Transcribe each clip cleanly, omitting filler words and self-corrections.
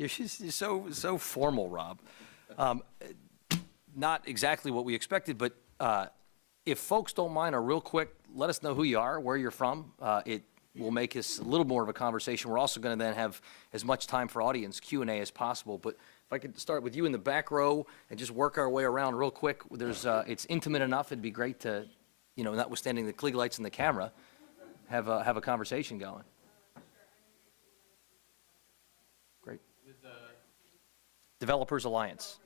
You're so formal, Rob. Not exactly what we expected, but if folks don't mind, real quick, let us know who you are, where you're from. It will make us a little more of a conversation. We're also going to then have as much time for audience Q&A as possible. But if I could start with you in the back row and just work our way around real quick. It's intimate enough. It'd be great to, notwithstanding the Klieg lights and the camera, have a conversation going. Great. Developers Alliance.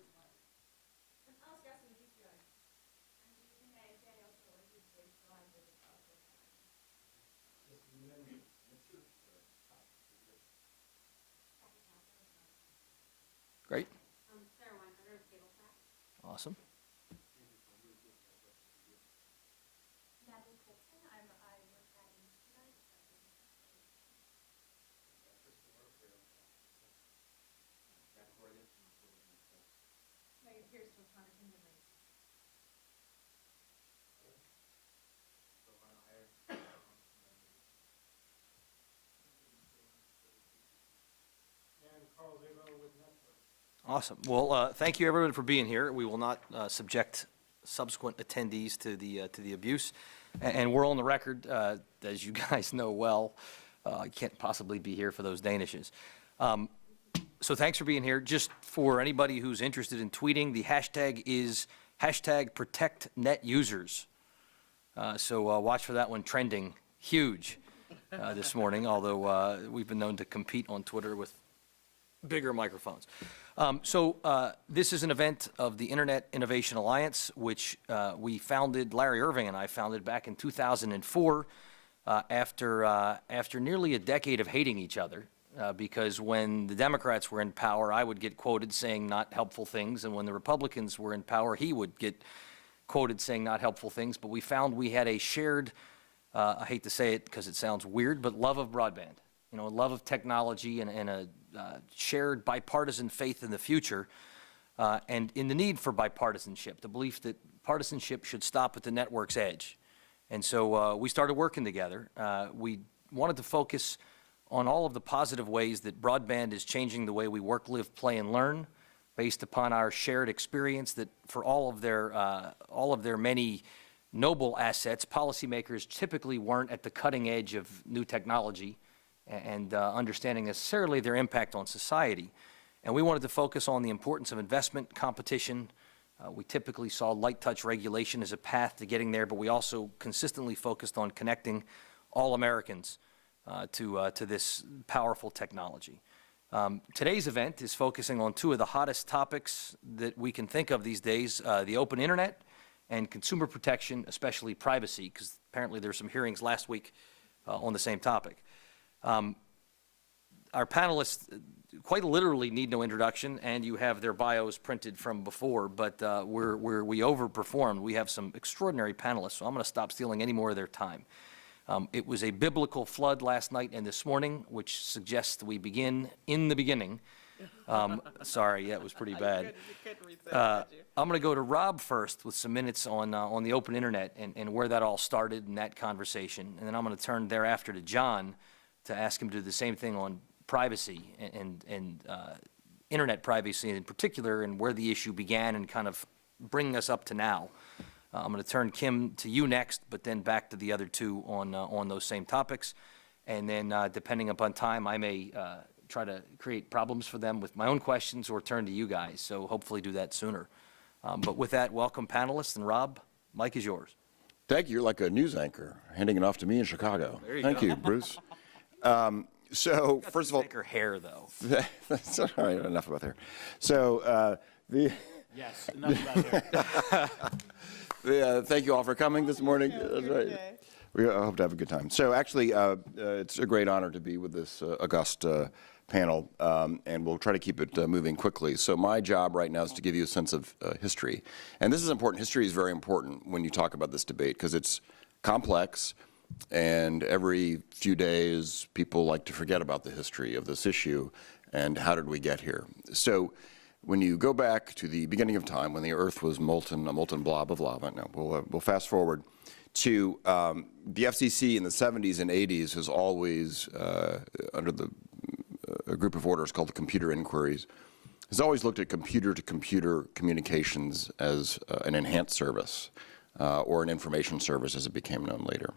Great. Awesome. Awesome. Well, thank you everyone for being here. We will not subject subsequent attendees to the abuse, and we're on the record, as you guys know well. I can't possibly be here for those Danishes. So thanks for being here. Just for anybody who's interested in tweeting, the hashtag is #ProtectNetUsers. So watch for that one trending huge this morning, although we've been known to compete on Twitter with bigger microphones. This is an event of the Internet Innovation Alliance, which we founded, Larry Irving and I founded back in 2004 after nearly a decade of hating each other. Because when the Democrats were in power, I would get quoted saying not helpful things, and when the Republicans were in power, he would get quoted saying not helpful things. But we found we had a shared, I hate to say it because it sounds weird, but love of broadband, a love of technology and a shared bipartisan faith in the future, and in the need for bipartisanship, the belief that partisanship should stop at the network's edge. And so we started working together. We wanted to focus on all of the positive ways that broadband is changing the way we work, live, play, and learn, based upon our shared experience that for all of their many noble assets, policymakers typically weren't at the cutting edge of new technology and understanding necessarily their impact on society. And we wanted to focus on the importance of investment, competition. We typically saw light touch regulation as a path to getting there, but we also consistently focused on connecting all Americans to this powerful technology. Today's event is focusing on two of the hottest topics that we can think of these days, the open internet and consumer protection, especially privacy, because apparently there were some hearings last week on the same topic. Our panelists quite literally need no introduction, and you have their bios printed from before, but we overperformed. We have some extraordinary panelists, so I'm going to stop stealing any more of their time. It was a biblical flood last night and this morning, which suggests that we begin in the beginning. Sorry, that was pretty bad. I'm going to go to Rob first with some minutes on the open internet and where that all started in that conversation, and then I'm going to turn thereafter to John to ask him to do the same thing on privacy and internet privacy in particular, and where the issue began and kind of bringing us up to now. I'm going to turn Kim to you next, but then back to the other two on those same topics. And then depending upon time, I may try to create problems for them with my own questions or turn to you guys. So hopefully do that sooner. But with that, welcome panelists. And Rob, mic is yours. Thank you. You're like a news anchor, handing it off to me in Chicago. Thank you, Bruce. So first of all, her hair though. That's all right. Enough about hair. So yes, enough about hair. Thank you all for coming this morning. That's right. We hope to have a good time. So actually, it's a great honor to be with this august panel, and we'll try to keep it moving quickly. So my job right now is to give you a sense of history. And this is important. History is very important when you talk about this debate because it's complex, and every few days people like to forget about the history of this issue and how did we get here. So when you go back to the beginning of time, when the Earth was a molten blob of lava, now we'll fast forward to the FCC in the 70s and 80s has always, under the a group of orders called the Computer Inquiries, has always looked at computer-to-computer communications as an enhanced service or an information service as it became known later,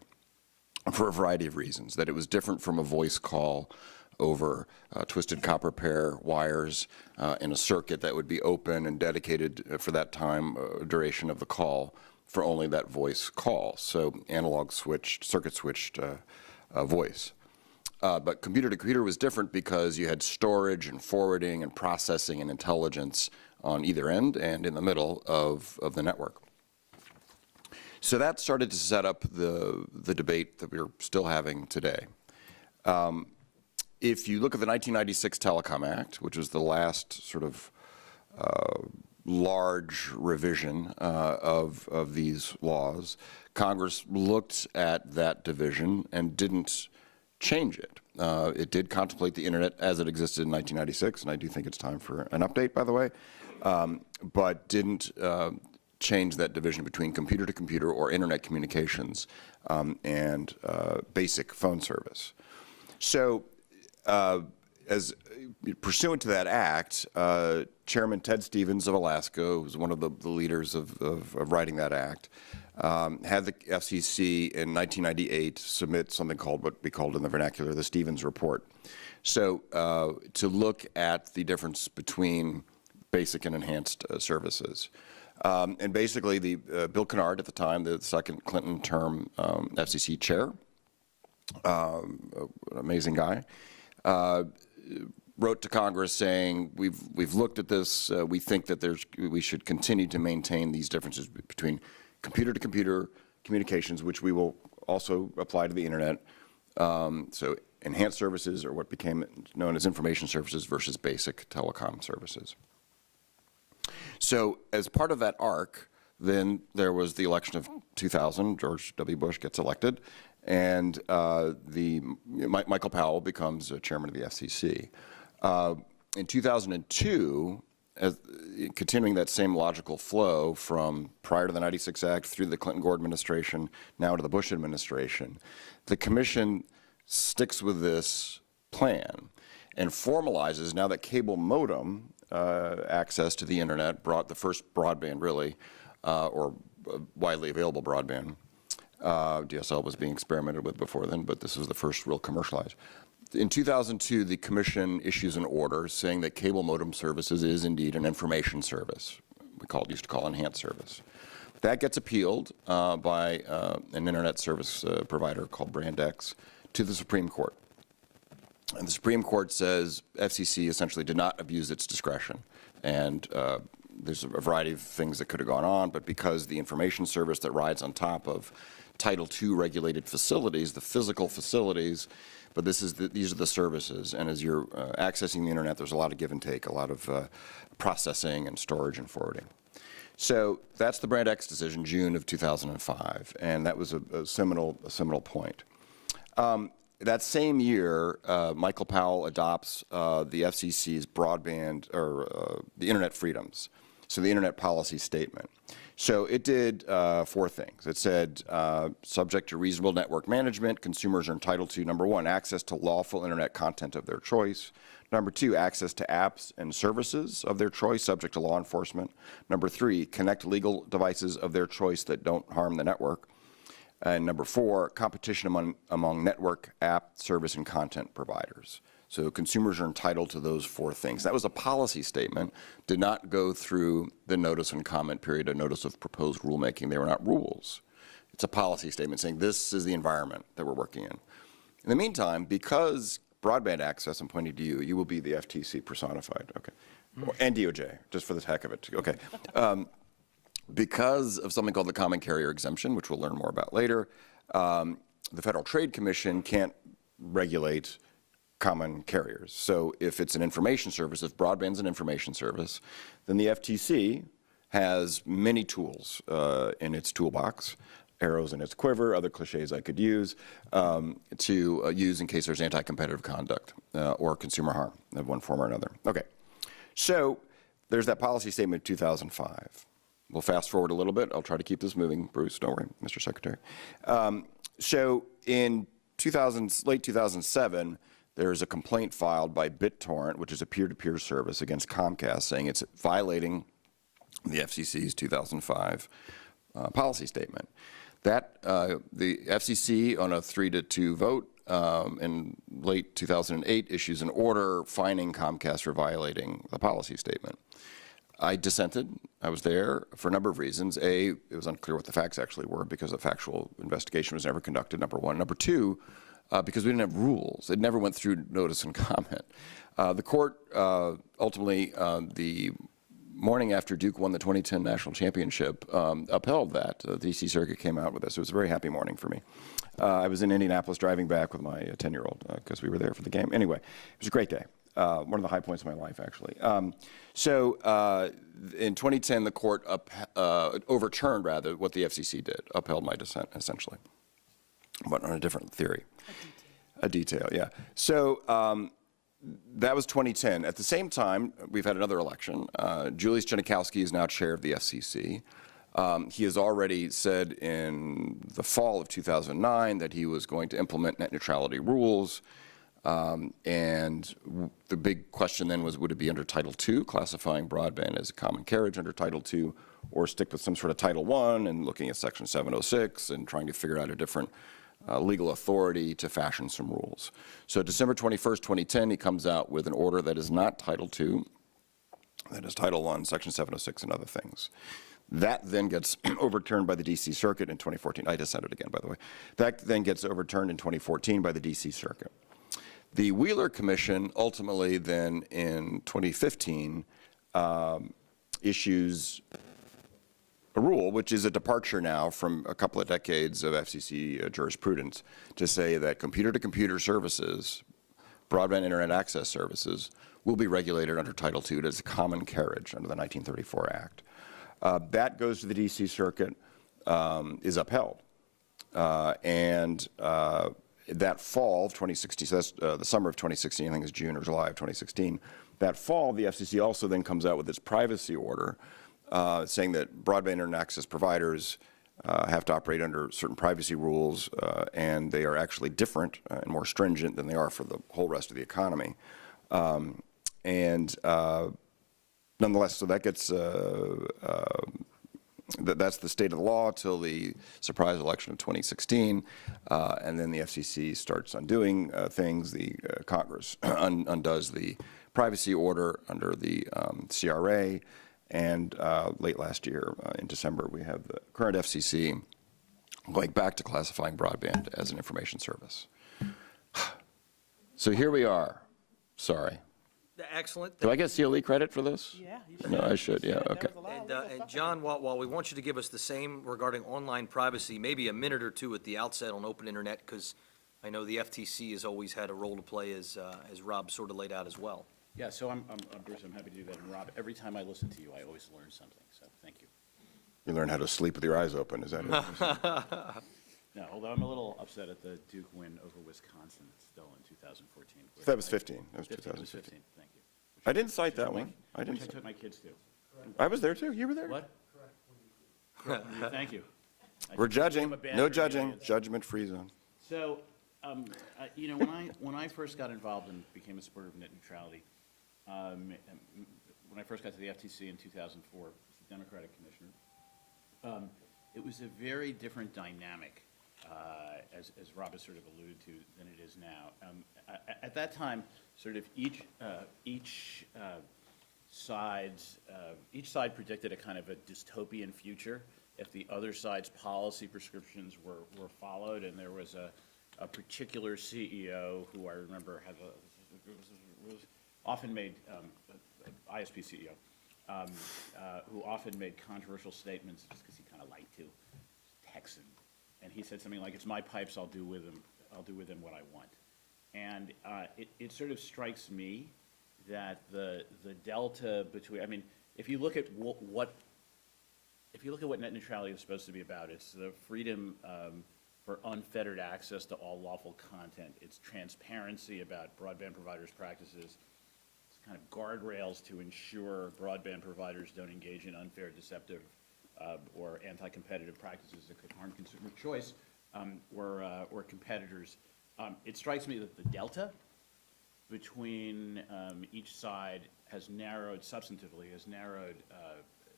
for a variety of reasons, that it was different from a voice call over twisted copper pair wires in a circuit that would be open and dedicated for that time duration of the call for only that voice call, so analog switched, circuit switched voice. But computer-to-computer was different because you had storage and forwarding and processing and intelligence on either end and in the middle of the network. So that started to set up the debate that we're still having today. If you look at the 1996 Telecom Act, which was the last sort of large revision of these laws, Congress looked at that division and didn't change it. It did contemplate the internet as it existed in 1996, and I do think it's time for an update, by the way, but didn't change that division between computer-to-computer or internet communications and basic phone service. So as pursuant to that act, Chairman Ted Stevens of Alaska, who was one of the leaders of writing that act, had the FCC in 1998 submit something called what we called in the vernacular the Stevens Report. So to look at the difference between basic and enhanced services. And basically, Bill Kennard at the time, the second Clinton term FCC chair, an amazing guy, wrote to Congress saying, we've looked at this, we think that we should continue to maintain these differences between computer-to-computer communications, which we will also apply to the internet, so enhanced services, or what became known as information services, versus basic telecom services. So as part of that arc, then there was the election of 2000, George W. Bush gets elected, and Michael Powell becomes chairman of the FCC. In 2002, continuing that same logical flow from prior to the 96 Act through the Clinton-Gore administration, now to the Bush administration, the commission sticks with this plan and formalizes, now that cable modem access to the internet brought the first broadband, really, or widely available broadband. DSL was being experimented with before then, but this was the first real commercialized. In 2002, the commission issues an order saying that cable modem services is indeed an information service. We used to call enhanced service. That gets appealed by an internet service provider called Brand X to the Supreme Court. And the Supreme Court says FCC essentially did not abuse its discretion. And there's a variety of things that could have gone on, but because the information service that rides on top of Title II regulated facilities, the physical facilities, but these are the services. And as you're accessing the internet, there's a lot of give and take, a lot of processing and storage and forwarding. So that's the Brand X decision, June of 2005, and that was a seminal point. That same year, Michael Powell adopts the FCC's broadband, or the Internet Freedoms, so the Internet Policy Statement. So it did 4 things. It said, subject to reasonable network management, consumers are entitled to, number 1, access to lawful Internet content of their choice. Number 2, access to apps and services of their choice, subject to law enforcement. Number 3, connect legal devices of their choice that don't harm the network. And number 4, competition among network, app, service, and content providers. So consumers are entitled to those 4 things. That was a policy statement, did not go through the notice and comment period, a notice of proposed rulemaking. They were not rules. It's a policy statement saying this is the environment that we're working in. In the meantime, because broadband access, I'm pointing to you, you will be the FTC personified, okay, and DOJ, just for the heck of it, okay. Because of something called the Common Carrier Exemption, which we'll learn more about later, the Federal Trade Commission can't regulate common carriers. So if it's an information service, if broadband's an information service, then the FTC has many tools in its toolbox, arrows in its quiver, other cliches I could use, to use in case there's anti-competitive conduct or consumer harm of one form or another. Okay, so there's that policy statement in 2005. We'll fast forward a little bit. I'll try to keep this moving. Bruce, don't worry, Mr. Secretary. So in late 2007, there is a complaint filed by BitTorrent, which is a peer-to-peer service, against Comcast, saying it's violating the FCC's 2005 policy statement. That the FCC, on a 3-2 vote in late 2008, issues an order fining Comcast for violating the policy statement. I dissented. I was there for a number of reasons. A, it was unclear what the facts actually were because the factual investigation was never conducted, number one. Number two, because we didn't have rules. It never went through notice and comment. The court ultimately, the morning after Duke won the 2010 national championship, upheld that. The D.C. Circuit came out with this. It was a very happy morning for me. I was in Indianapolis driving back with my 10-year-old because we were there for the game. Anyway, it was a great day. One of the high points of my life, actually. In 2010, the court overturned, rather, what the FCC did, upheld my dissent, essentially, but on a different theory. A detail, yeah. So that was 2010. At the same time, we've had another election. Julius Genachowski is now chair of the FCC. He has already said in the fall of 2009 that he was going to implement net neutrality rules. And the big question then was, would it be under Title II, classifying broadband as a common carriage under Title II, or stick with some sort of Title I and looking at Section 706 and trying to figure out a different legal authority to fashion some rules. So December 21st, 2010, he comes out with an order that is not Title II, that is Title I, Section 706, and other things. That then gets overturned by the D.C. Circuit in 2014. I dissented again, by the way. That then gets overturned in 2014 by the D.C. Circuit. The Wheeler Commission ultimately then in 2015 issues a rule, which is a departure now from a couple of decades of FCC jurisprudence, to say that computer-to-computer services, broadband internet access services, will be regulated under Title II as a common carriage under the 1934 Act. That goes to the D.C. Circuit, is upheld. That fall of 2016, so that's the summer of 2016, I think it's June or July of 2016, that fall, the FCC also then comes out with its privacy order saying that broadband internet access providers have to operate under certain privacy rules, and they are actually different and more stringent than they are for the whole rest of the economy. Nonetheless, so that gets, that's the state of the law till the surprise election of 2016, and then the FCC starts undoing things. The Congress undoes the privacy order under the CRA, and late last year, in December, we have the current FCC going back to classifying broadband as an information service. So here we are. Sorry. Excellent. Do I get CLE credit for this? Yeah, you should. No, I should, yeah, okay. And John, while we want you to give us the same regarding online privacy, maybe a minute or two at the outset on open internet, because I know the FTC has always had a role to play, as Rob sort of laid out as well. Yeah, so Bruce, I'm happy to do that. And Rob, every time I listen to you, I always learn something, so thank you. You learn how to sleep with your eyes open, is that it? No, although I'm a little upset at the Duke win over Wisconsin still in 2014. That was 15. That was 15, 2015. thank you. I didn't cite that one. I Which didn't. I took my kids to. I was there too. You were there. What? Thank you. We're judging. I'm a bad No review. judging. Judgment-free zone. So, you know, when I first got involved and became a supporter of net neutrality, when I first got to the FTC in 2004, as the Democratic commissioner, it was a very different dynamic, as Rob has sort of alluded to, than it is now. At that time, sort of each side predicted a kind of a dystopian future if the other side's policy prescriptions were followed, and there was a particular CEO who I remember was often made ISP CEO, who often made controversial statements just because he kind of liked to, Texan, and he said something like, "It's my pipes. I'll do with them what I want." And it sort of strikes me that the delta between, I mean, if you look at what net neutrality is supposed to be about, it's the freedom for unfettered access to all lawful content. It's transparency about broadband providers' practices. It's kind of guardrails to ensure broadband providers don't engage in unfair, deceptive, or anti-competitive practices that could harm consumer choice or competitors. It strikes me that the delta between each side has narrowed substantively, has narrowed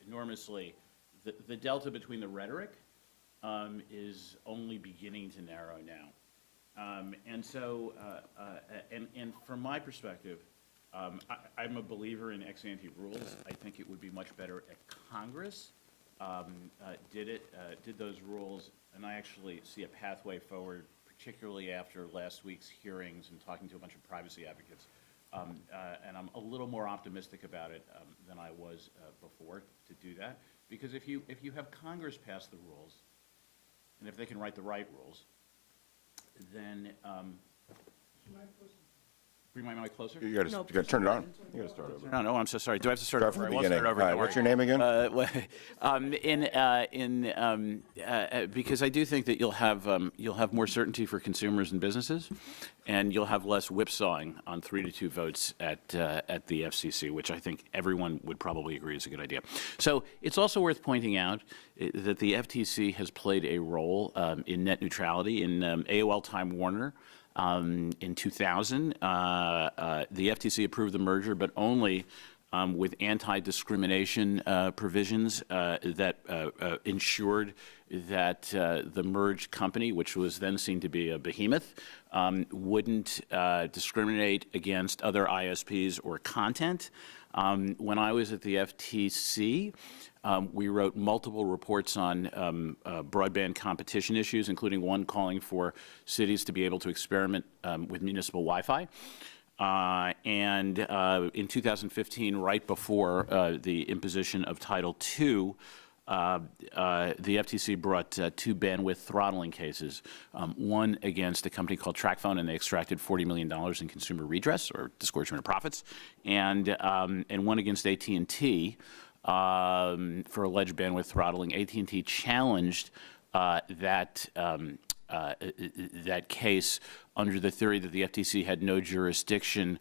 enormously. The delta between the rhetoric is only beginning to narrow now. And so, and from my perspective, I'm a believer in ex-ante rules. I think it would be much better if Congress did those rules, and I actually see a pathway forward, particularly after last week's hearings and talking to a bunch of privacy advocates. And I'm a little more optimistic about it than I was before to do that, because if you have Congress pass the rules, and if they can write the right rules, then bring my mic closer. You got to turn it on. You got to start over. No, I'm so sorry. Do I have to start Start over? from the I won't start beginning. over. All right, Don't what's worry. your name again? Because I do think that you'll have more certainty for consumers and businesses, and you'll have less whipsawing on 3-2 votes at the FCC, which I think everyone would probably agree is a good idea. So it's also worth pointing out that the FTC has played a role in net neutrality in AOL Time Warner. In 2000, the FTC approved the merger, but only with anti-discrimination provisions that ensured that the merged company, which was then seen to be a behemoth, wouldn't discriminate against other ISPs or content. When I was at the FTC, we wrote multiple reports on broadband competition issues, including one calling for cities to be able to experiment with municipal Wi-Fi. And in 2015, right before the imposition of Title II, the FTC brought 2 bandwidth throttling cases, one against a company called TracFone, and they extracted $40 million in consumer redress or disgorgement of profits, and one against AT&T for alleged bandwidth throttling. AT&T challenged that case under the theory that the FTC had no jurisdiction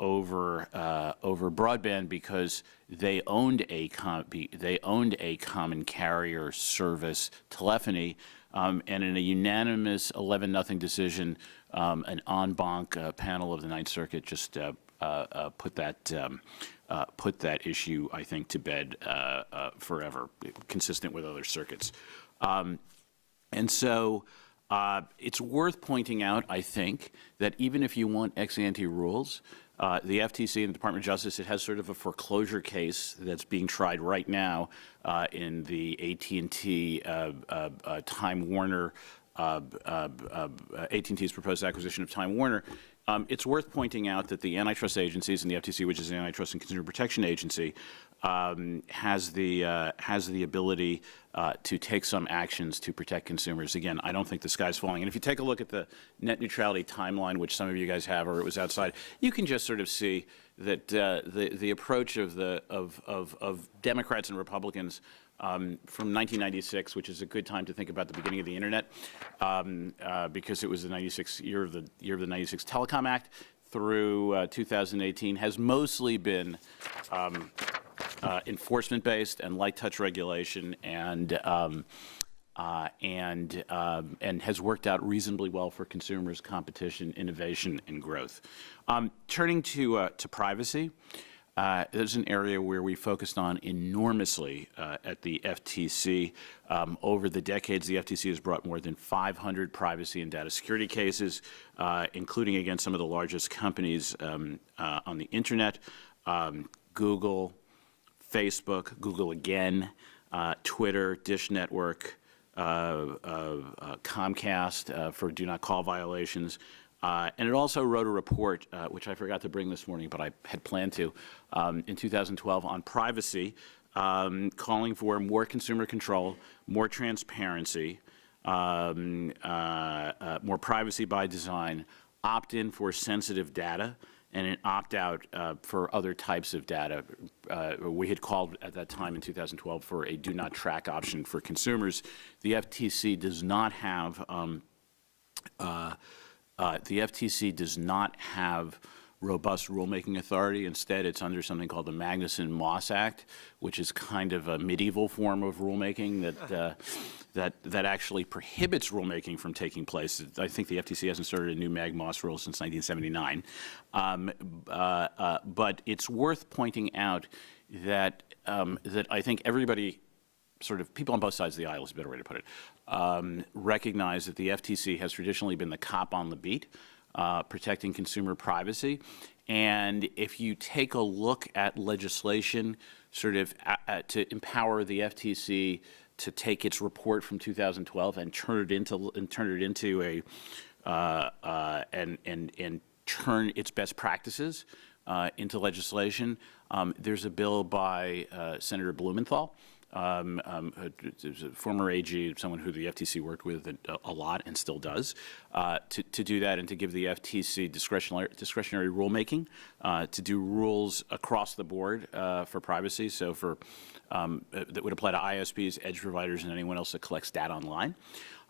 over broadband because they owned a common carrier service, telephony, and in a unanimous 11-0 decision, an en banc panel of the Ninth Circuit just put that issue, I think, to bed forever, consistent with other circuits. And so it's worth pointing out, I think, that even if you want ex-ante rules, the FTC and the Department of Justice, it has sort of a foreclosure case that's being tried right now in the AT&T Time Warner, AT&T's proposed acquisition of Time Warner. It's worth pointing out that the antitrust agencies and the FTC, which is the Antitrust and Consumer Protection Agency, has the ability to take some actions to protect consumers. Again, I don't think the sky's falling. And if you take a look at the net neutrality timeline, which some of you guys have, or it was outside, you can just sort of see that the approach of Democrats and Republicans from 1996, which is a good time to think about the beginning of the internet, because it was the year of the 96 Telecom Act, through 2018, has mostly been enforcement-based and light touch regulation, and has worked out reasonably well for consumers, competition, innovation, and growth. Turning to privacy. There's an area where we focused on enormously at the FTC. Over the decades, the FTC has brought more than 500 privacy and data security cases, including against some of the largest companies on the internet, Google, Facebook, Google again, Twitter, Dish Network, Comcast for do not call violations. And it also wrote a report, which I forgot to bring this morning, but I had planned to, in 2012 on privacy, calling for more consumer control, more transparency, more privacy by design, opt-in for sensitive data, and an opt-out for other types of data. We had called at that time in 2012 for a do not track option for consumers. The FTC does not have robust rulemaking authority. Instead, it's under something called the Magnuson-Moss Act, which is kind of a medieval form of rulemaking that actually prohibits rulemaking from taking place. I think the FTC hasn't started a new Mag-Moss rule since 1979. But it's worth pointing out that that I think everybody, sort of people on both sides of the aisle is a better way to put it, recognize that the FTC has traditionally been the cop on the beat, protecting consumer privacy. And if you take a look at legislation sort of to empower the FTC to take its report from 2012 and turn it into and turn its best practices into legislation, there's a bill by Senator Blumenthal, who's a former AG, someone who the FTC worked with a lot and still does, to do that and to give the FTC discretionary rulemaking, to do rules across the board for privacy, so for that would apply to ISPs, edge providers, and anyone else that collects data online.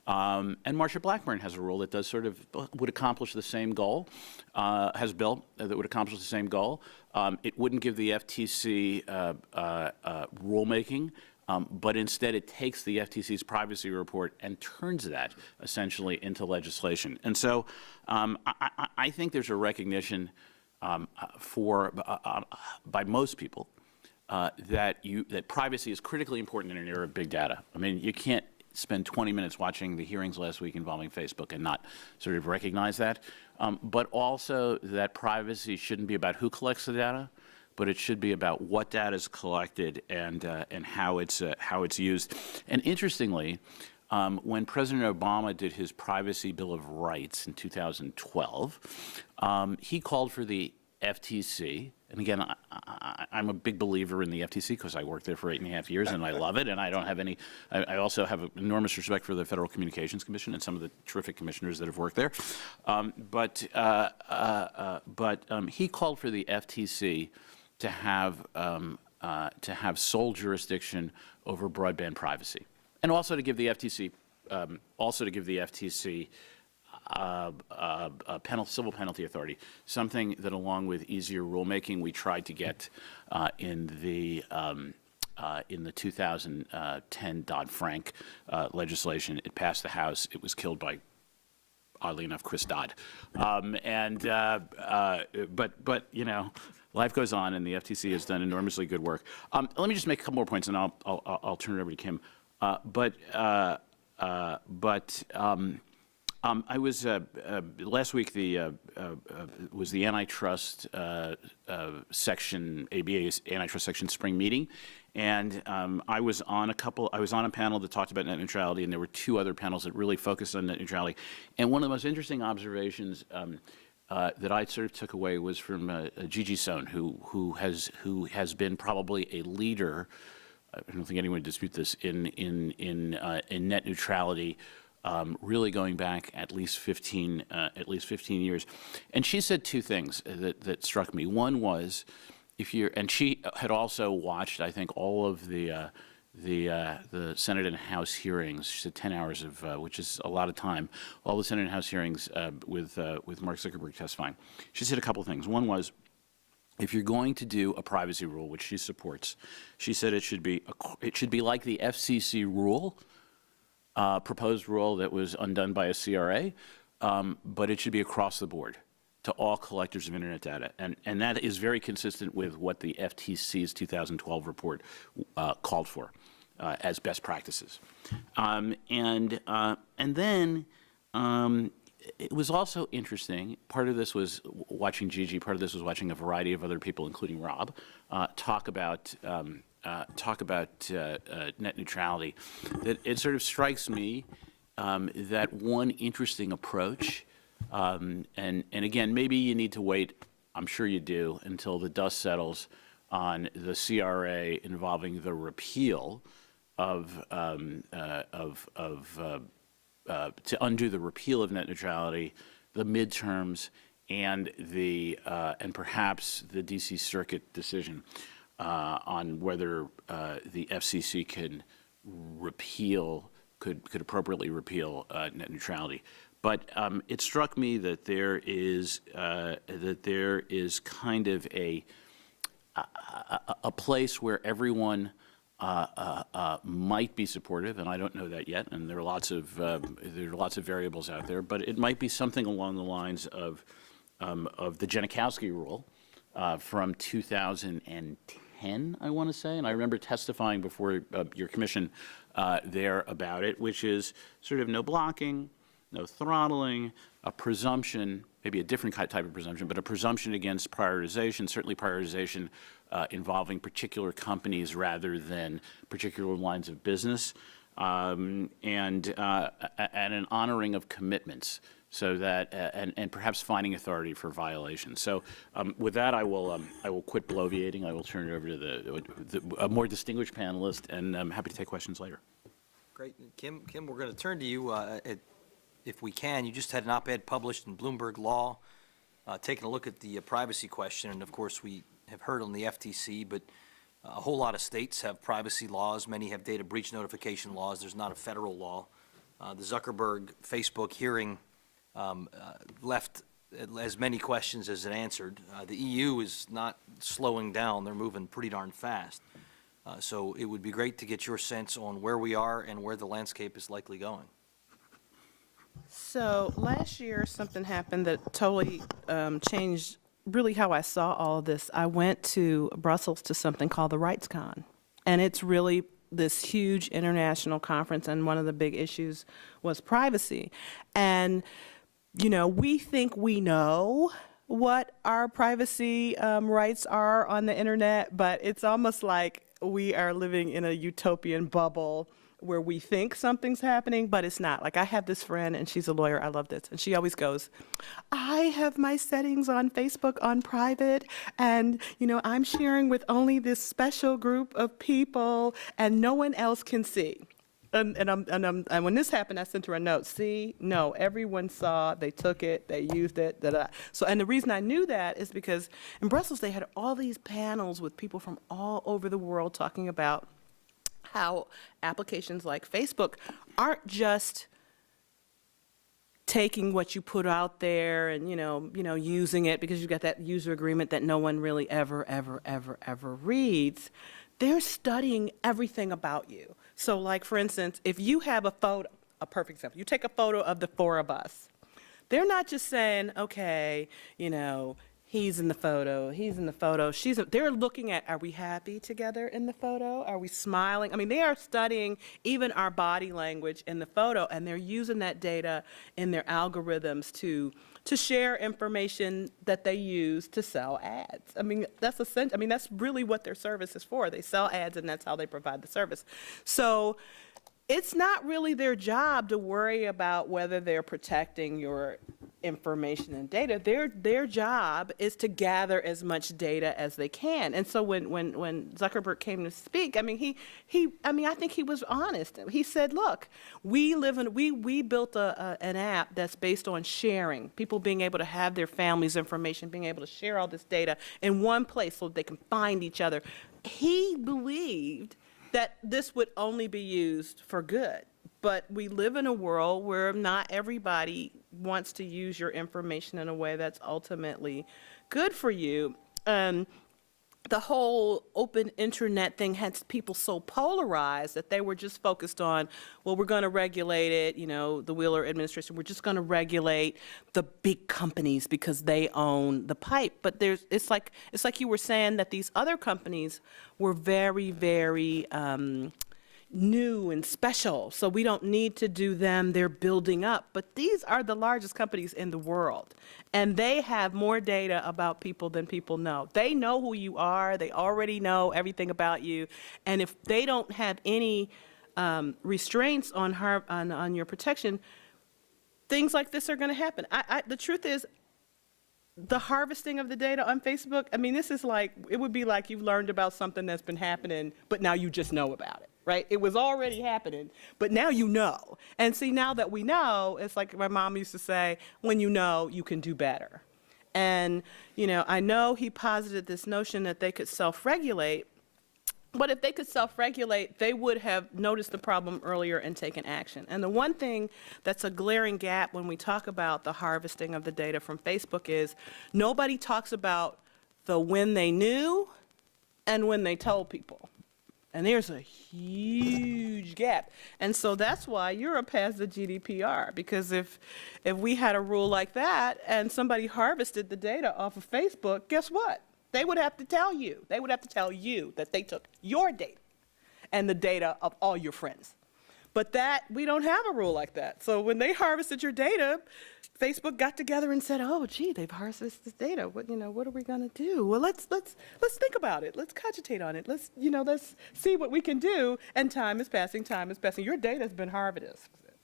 And Marsha Blackburn has a rule that does sort of would accomplish the same goal, has a bill that would accomplish the same goal. It wouldn't give the FTC rulemaking, but instead it takes the FTC's privacy report and turns that essentially into legislation. And so I think there's a recognition by most people that privacy is critically important in an era of big data. I mean, you can't spend 20 minutes watching the hearings last week involving Facebook and not sort of recognize that. But also that privacy shouldn't be about who collects the data, but it should be about what data is collected and how it's used. And interestingly, when President Obama did his Privacy Bill of Rights in 2012, he called for the FTC, and again, I'm a big believer in the FTC because I worked there for 8.5 years and I love it, and I don't have any, I also have enormous respect for the Federal Communications Commission and some of the terrific commissioners that have worked there. But he called for the FTC to have sole jurisdiction over broadband privacy, and also to give the FTC, civil penalty authority, something that, along with easier rulemaking, we tried to get in the 2010 Dodd-Frank legislation. It passed the House. It was killed by, oddly enough, Chris Dodd. But you know, life goes on, and the FTC has done enormously good work. Let me just make a couple more points, and I'll turn it over to Kim. I was last week. Was the antitrust section, ABA's antitrust section spring meeting, and I was on a panel that talked about net neutrality, and there were two other panels that really focused on net neutrality. And one of the most interesting observations that I sort of took away was from Gigi Sohn, who has been probably a leader. I don't think anyone would dispute this in net neutrality. Really going back at least 15 years, and she said two things that struck me. One was, and she had also watched, I think, all of the Senate and House hearings. She said 10 hours of, which is a lot of time. All the Senate and House hearings with Mark Zuckerberg testifying. She said a couple of things. One was, if you're going to do a privacy rule, which she supports, she said it should be like the FCC rule. Proposed rule that was undone by a CRA, but it should be across the board to all collectors of internet data. And that is very consistent with what the FTC's 2012 report called for as best practices. And then it was also interesting, part of this was watching Gigi, part of this was watching a variety of other people, including Rob, talk about net neutrality, that it sort of strikes me that one interesting approach, and again, maybe you need to wait, I'm sure you do, until the dust settles on the CRA involving the repeal to undo the repeal of net neutrality, the midterms, and perhaps the DC Circuit decision on whether the FCC could appropriately repeal net neutrality. But it struck me that there is kind of a place where everyone might be supportive, and I don't know that yet, and there are lots of variables out there, but it might be something along the lines of the Janikowski rule from 2010, I want to say, and I remember testifying before your commission there about it, which is sort of no blocking, no throttling, a presumption, maybe a different type of presumption, but a presumption against prioritization, certainly prioritization involving particular companies rather than particular lines of business, and an honoring of commitments, so that and perhaps finding authority for violations. So with that, I will quit bloviating. I will turn it over to a more distinguished panelist, and I'm happy to take questions later. Great. Kim, we're going to turn to you if we can. You just had an op-ed published in Bloomberg Law taking a look at the privacy question, and of course we have heard on the FTC, but a whole lot of states have privacy laws. Many have data breach notification laws. There's not a federal law. The Zuckerberg Facebook hearing left as many questions as it answered. The EU is not slowing down. They're moving pretty darn fast. So it would be great to get your sense on where we are and where the landscape is likely going. So last year, something happened that totally changed really how I saw all of this. I went to Brussels to something called the RightsCon, and it's really this huge international conference, and one of the big issues was privacy. And, you know, we think we know what our privacy rights are on the internet, but it's almost like we are living in a utopian bubble where we think something's happening, but it's not. Like, I have this friend, and she's a lawyer, I love this, and she always goes, I have my settings on Facebook on private, and, you know, I'm sharing with only this special group of people, and no one else can see. And when this happened, I sent her a note. See, no, everyone saw, they took it, they used it, da-da. So, and the reason I knew that is because in Brussels, they had all these panels with people from all over the world talking about how applications like Facebook aren't just taking what you put out there and, you know, using it because you've got that user agreement that no one really ever reads. They're studying everything about you. So, like, for instance, if you have a photo, a perfect example, you take a photo of the four of us. They're not just saying, okay, you know, he's in the photo, they're looking at, are we happy together in the photo? Are we smiling? I mean, they are studying even our body language in the photo, and they're using that data in their algorithms to share information that they use to sell ads. I mean, that's essential. I mean, that's really what their service is for. They sell ads, and that's how they provide the service. So it's not really their job to worry about whether they're protecting your information and data. Their job is to gather as much data as they can. And so when Zuckerberg came to speak, I mean, I think he was honest. He said, look, we built an app that's based on sharing, people being able to have their family's information, being able to share all this data in one place so they can find each other. He believed that this would only be used for good. But we live in a world where not everybody wants to use your information in a way that's ultimately good for you. The whole open internet thing had people so polarized that they were just focused on, well, we're going to regulate it, you know, the Wheeler administration, we're just going to regulate the big companies because they own the pipe. But it's like you were saying that these other companies were very, very new and special, so we don't need to do them. They're building up. But these are the largest companies in the world, and they have more data about people than people know. They know who you are. They already know everything about you. And if they don't have any restraints on your protection, things like this are going to happen. The truth is, the harvesting of the data on Facebook, I mean, this is like, it would be like you've learned about something that's been happening, but now you just know about it. Right? It was already happening, but now you know. And see, now that we know, it's like my mom used to say, when you know, you can do better. And, you know, I know he posited this notion that they could self-regulate, But if they could self-regulate, they would have noticed the problem earlier and taken action. And the one thing that's a glaring gap when we talk about the harvesting of the data from Facebook is nobody talks about the when they knew and when they told people. And there's a huge gap. And so that's why Europe has the GDPR, because if we had a rule like that and somebody harvested the data off of Facebook, guess what? They would have to tell you. They would have to tell you that they took your data and the data of all your friends. But that, we don't have a rule like that. So when they harvested your data, Facebook got together and said, oh, gee, they've harvested this data. What are we going to do? Well, let's think about it. Let's cogitate on it. Let's see what we can do. And time is passing, time is passing. Your data's been harvested.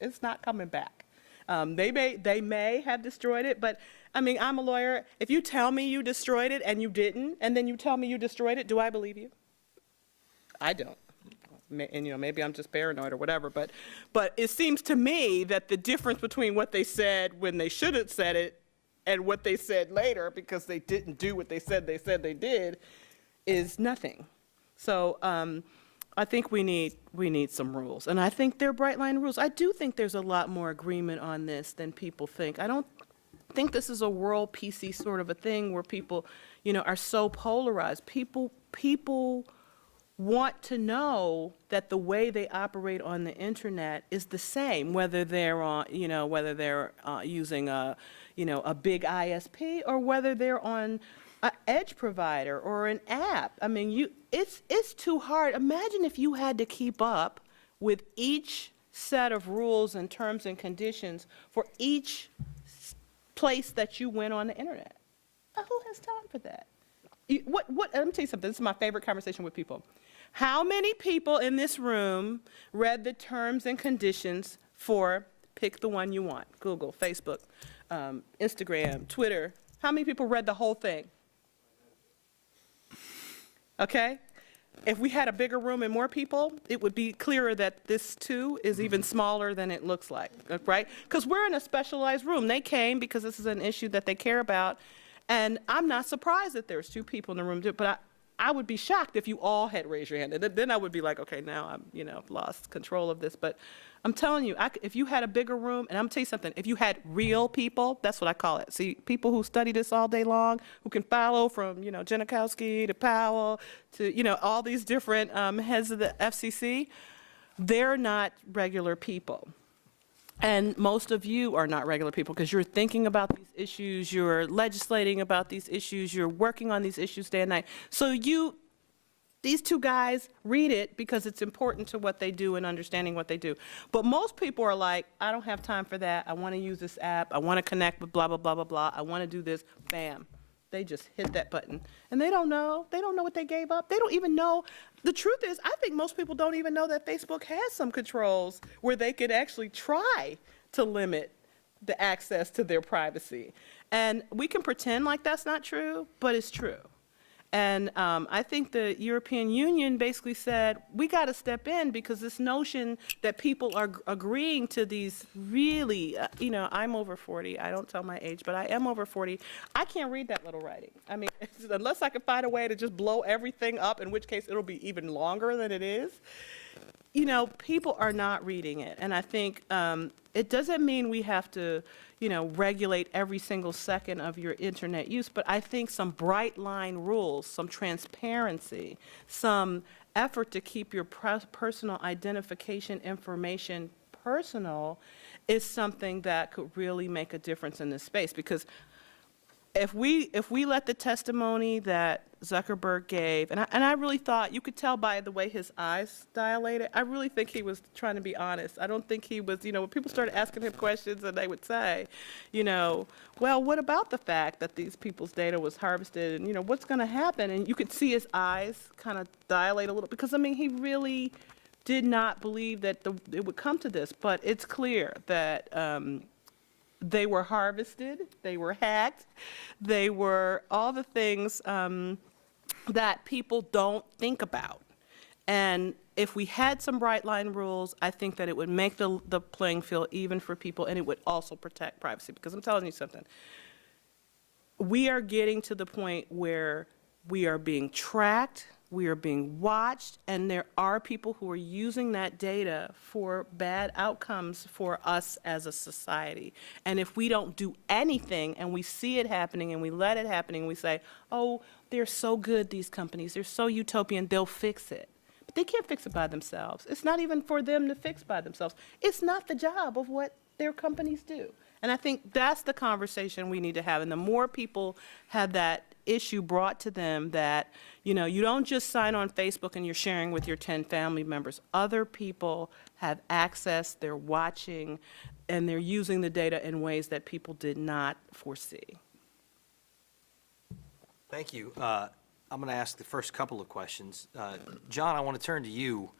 It's not coming back. They may have destroyed it, but I mean, I'm a lawyer. If you tell me you destroyed it and you didn't, and then you tell me you destroyed it, do I believe you? I don't. And maybe I'm just paranoid or whatever, but it seems to me that the difference between what they said when they should have said it and what they said later because they didn't do what they said they did is nothing. So I think we need some rules, and I think they're bright line rules. I do think there's a lot more agreement on this than people think. I don't think this is a world PC sort of a thing where people, are so polarized. People want to know that the way they operate on the internet is the same, whether they're on, using a big ISP or whether they're on an edge provider or an app. I mean, it's too hard. Imagine if you had to keep up with each set of rules and terms and conditions for each place that you went on the internet. Who has time for that? Let me tell you something. This is my favorite conversation with people. How many people in this room read the terms and conditions for, pick the one you want, Google, Facebook, Instagram, Twitter? How many people read the whole thing? Okay? If we had a bigger room and more people, it would be clearer that this too is even smaller than it looks like, right? Because we're in a specialized room. They came because this is an issue that they care about, and I'm not surprised that there's 2 people in the room, but I would be shocked if you all had raised your hand. And then I would be like, okay, now I'm, lost control of this. But I'm telling you, if you had a bigger room, and I'm tell you something, if you had real people, that's what I call it. See, people who study this all day long, who can follow from, Janikowski to Powell to, all these different heads of the FCC, they're not regular people. And most of you are not regular people because you're thinking about these issues, you're legislating about these issues, you're working on these issues day and night. So these 2 guys read it because it's important to what they do and understanding what they do. But most people are like, I don't have time for that. I want to use this app. I want to connect with blah, blah, blah, blah, blah. I want to do this. Bam. They just hit that button. And they don't know. They don't know what they gave up. They don't even know. The truth is, I think most people don't even know that Facebook has some controls where they could actually try to limit the access to their privacy. And we can pretend like that's not true, but it's true. And I think the European Union basically said, we got to step in because this notion that people are agreeing to these really, I'm over 40. I don't tell my age, but I am over 40. I can't read that little writing. I mean, unless I can find a way to just blow everything up, in which case it'll be even longer than it is. People are not reading it. And I think it doesn't mean we have to, regulate every single second of your internet use, but I think some bright line rules, some transparency, some effort to keep your personal identification information personal is something that could really make a difference in this space. Because if we let the testimony that Zuckerberg gave, and I really thought, you could tell by the way his eyes dilated, I really think he was trying to be honest. I don't think he was, when people started asking him questions and they would say, well, what about the fact that these people's data was harvested and, what's going to happen? And you could see his eyes kind of dilate a little because, he really did not believe that it would come to this. But it's clear that they were harvested, they were hacked, they were all the things that people don't think about. And if we had some bright line rules, I think that it would make the playing field even for people, and it would also protect privacy. Because I'm telling you something, we are getting to the point where we are being tracked, we are being watched, and there are people who are using that data for bad outcomes for us as a society. And if we don't do anything and we see it happening and we let it happen and we say, oh, they're so good, these companies, they're so utopian, they'll fix it. But they can't fix it by themselves. It's not even for them to fix by themselves. It's not the job of what their companies do. And I think that's the conversation we need to have. And the more people have that issue brought to them, that, you know, you don't just sign on Facebook and you're sharing with your 10 family members. Other people have access, they're watching, and they're using the data in ways that people did not foresee. Thank you. I'm going to ask the first couple of questions. John, I want to turn to you.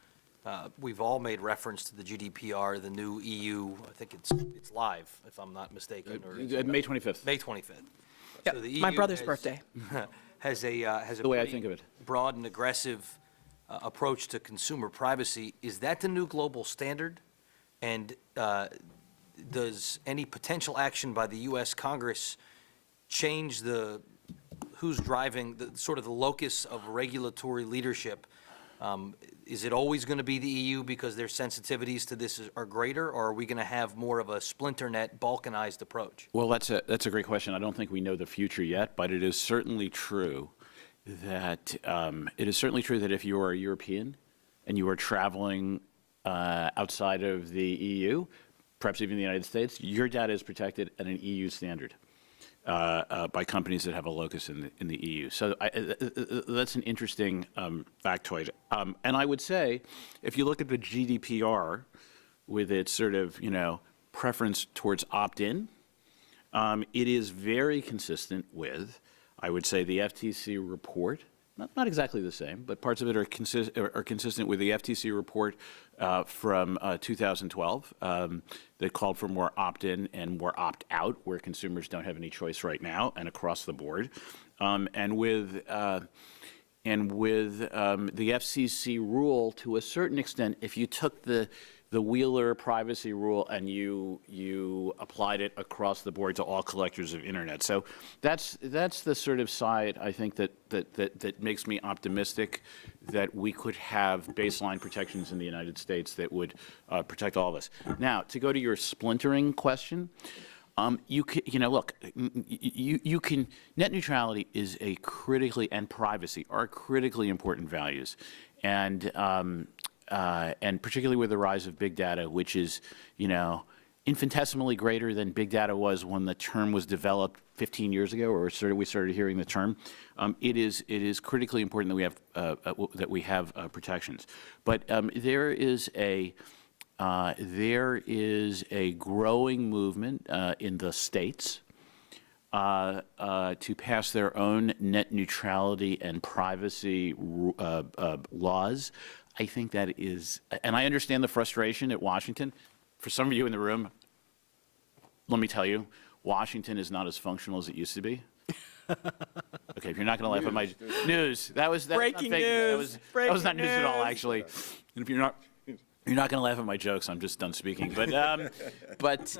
We've all made reference to the GDPR, the new EU. I think it's live, if I'm not mistaken. Or May 25th. May 25th. Yep, So the my EU brother's has- birthday. has a The way I pretty think of it. broad and aggressive approach to consumer privacy. Is that the new global standard? And does any potential action by the U.S. Congress change who's driving the sort of the locus of regulatory leadership? Is it always going to be the EU because their sensitivities to this are greater, or are we going to have more of a splinter net, balkanized approach? Well, that's a great question. I don't think we know the future yet, but it is certainly true that if you are a European and you are traveling outside of the EU, perhaps even the United States, your data is protected at an EU standard by companies that have a locus in the EU. So that's an interesting factoid. And I would say, if you look at the GDPR with its sort of, preference towards opt-in, it is very consistent with, I would say, the FTC report. Not exactly the same, but parts of it are consistent with the FTC report from 2012 that called for more opt-in and more opt-out, where consumers don't have any choice right now, and across the board. And with the FCC rule, to a certain extent, if you took the Wheeler privacy rule and you applied it across the board to all collectors of internet. So that's the sort of side, I think, that makes me optimistic that we could have baseline protections in the United States that would protect all of us. Now, to go to your splintering question, you can, net neutrality is and privacy are critically important values. And particularly with the rise of big data, which is, infinitesimally greater than big data was when the term was developed 15 years ago, or we started hearing the term. It is critically important that we have protections. But there is a growing movement in the states to pass their own net neutrality and privacy laws. I think that is, and I understand the frustration at Washington. For some of you in the room, let me tell you, Washington is not as functional as it used to be. Okay, if you're not going to laugh at my news, that was Breaking not fake news. That was not Breaking news at all, news. actually. And if you're not going to laugh at my jokes, I'm just done speaking. But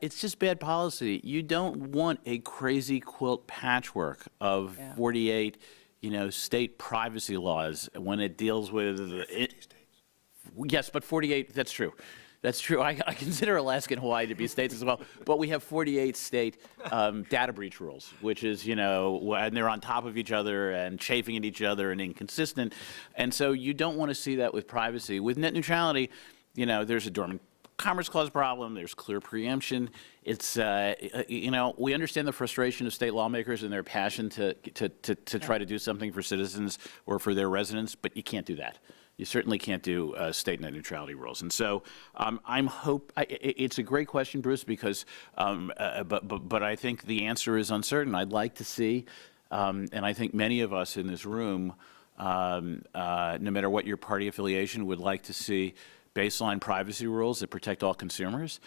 it's just bad policy. You don't want a crazy quilt patchwork of 48. State privacy laws when it deals with yes, but 48, that's true. That's true. I consider Alaska and Hawaii to be states as well, but we have 48 state data breach rules, which is, and they're on top of each other and chafing at each other and inconsistent. And so you don't want to see that with privacy. With net neutrality, there's a dormant Commerce Clause problem, there's clear preemption. It's, we understand the frustration of state lawmakers and their passion to try to do something for citizens or for their residents, but you can't do that. You certainly can't do state net neutrality rules. And so it's a great question, Bruce, because, but I think the answer is uncertain. I'd like to see, and I think many of us in this room, no matter what your party affiliation, would like to see baseline privacy rules that protect all consumers.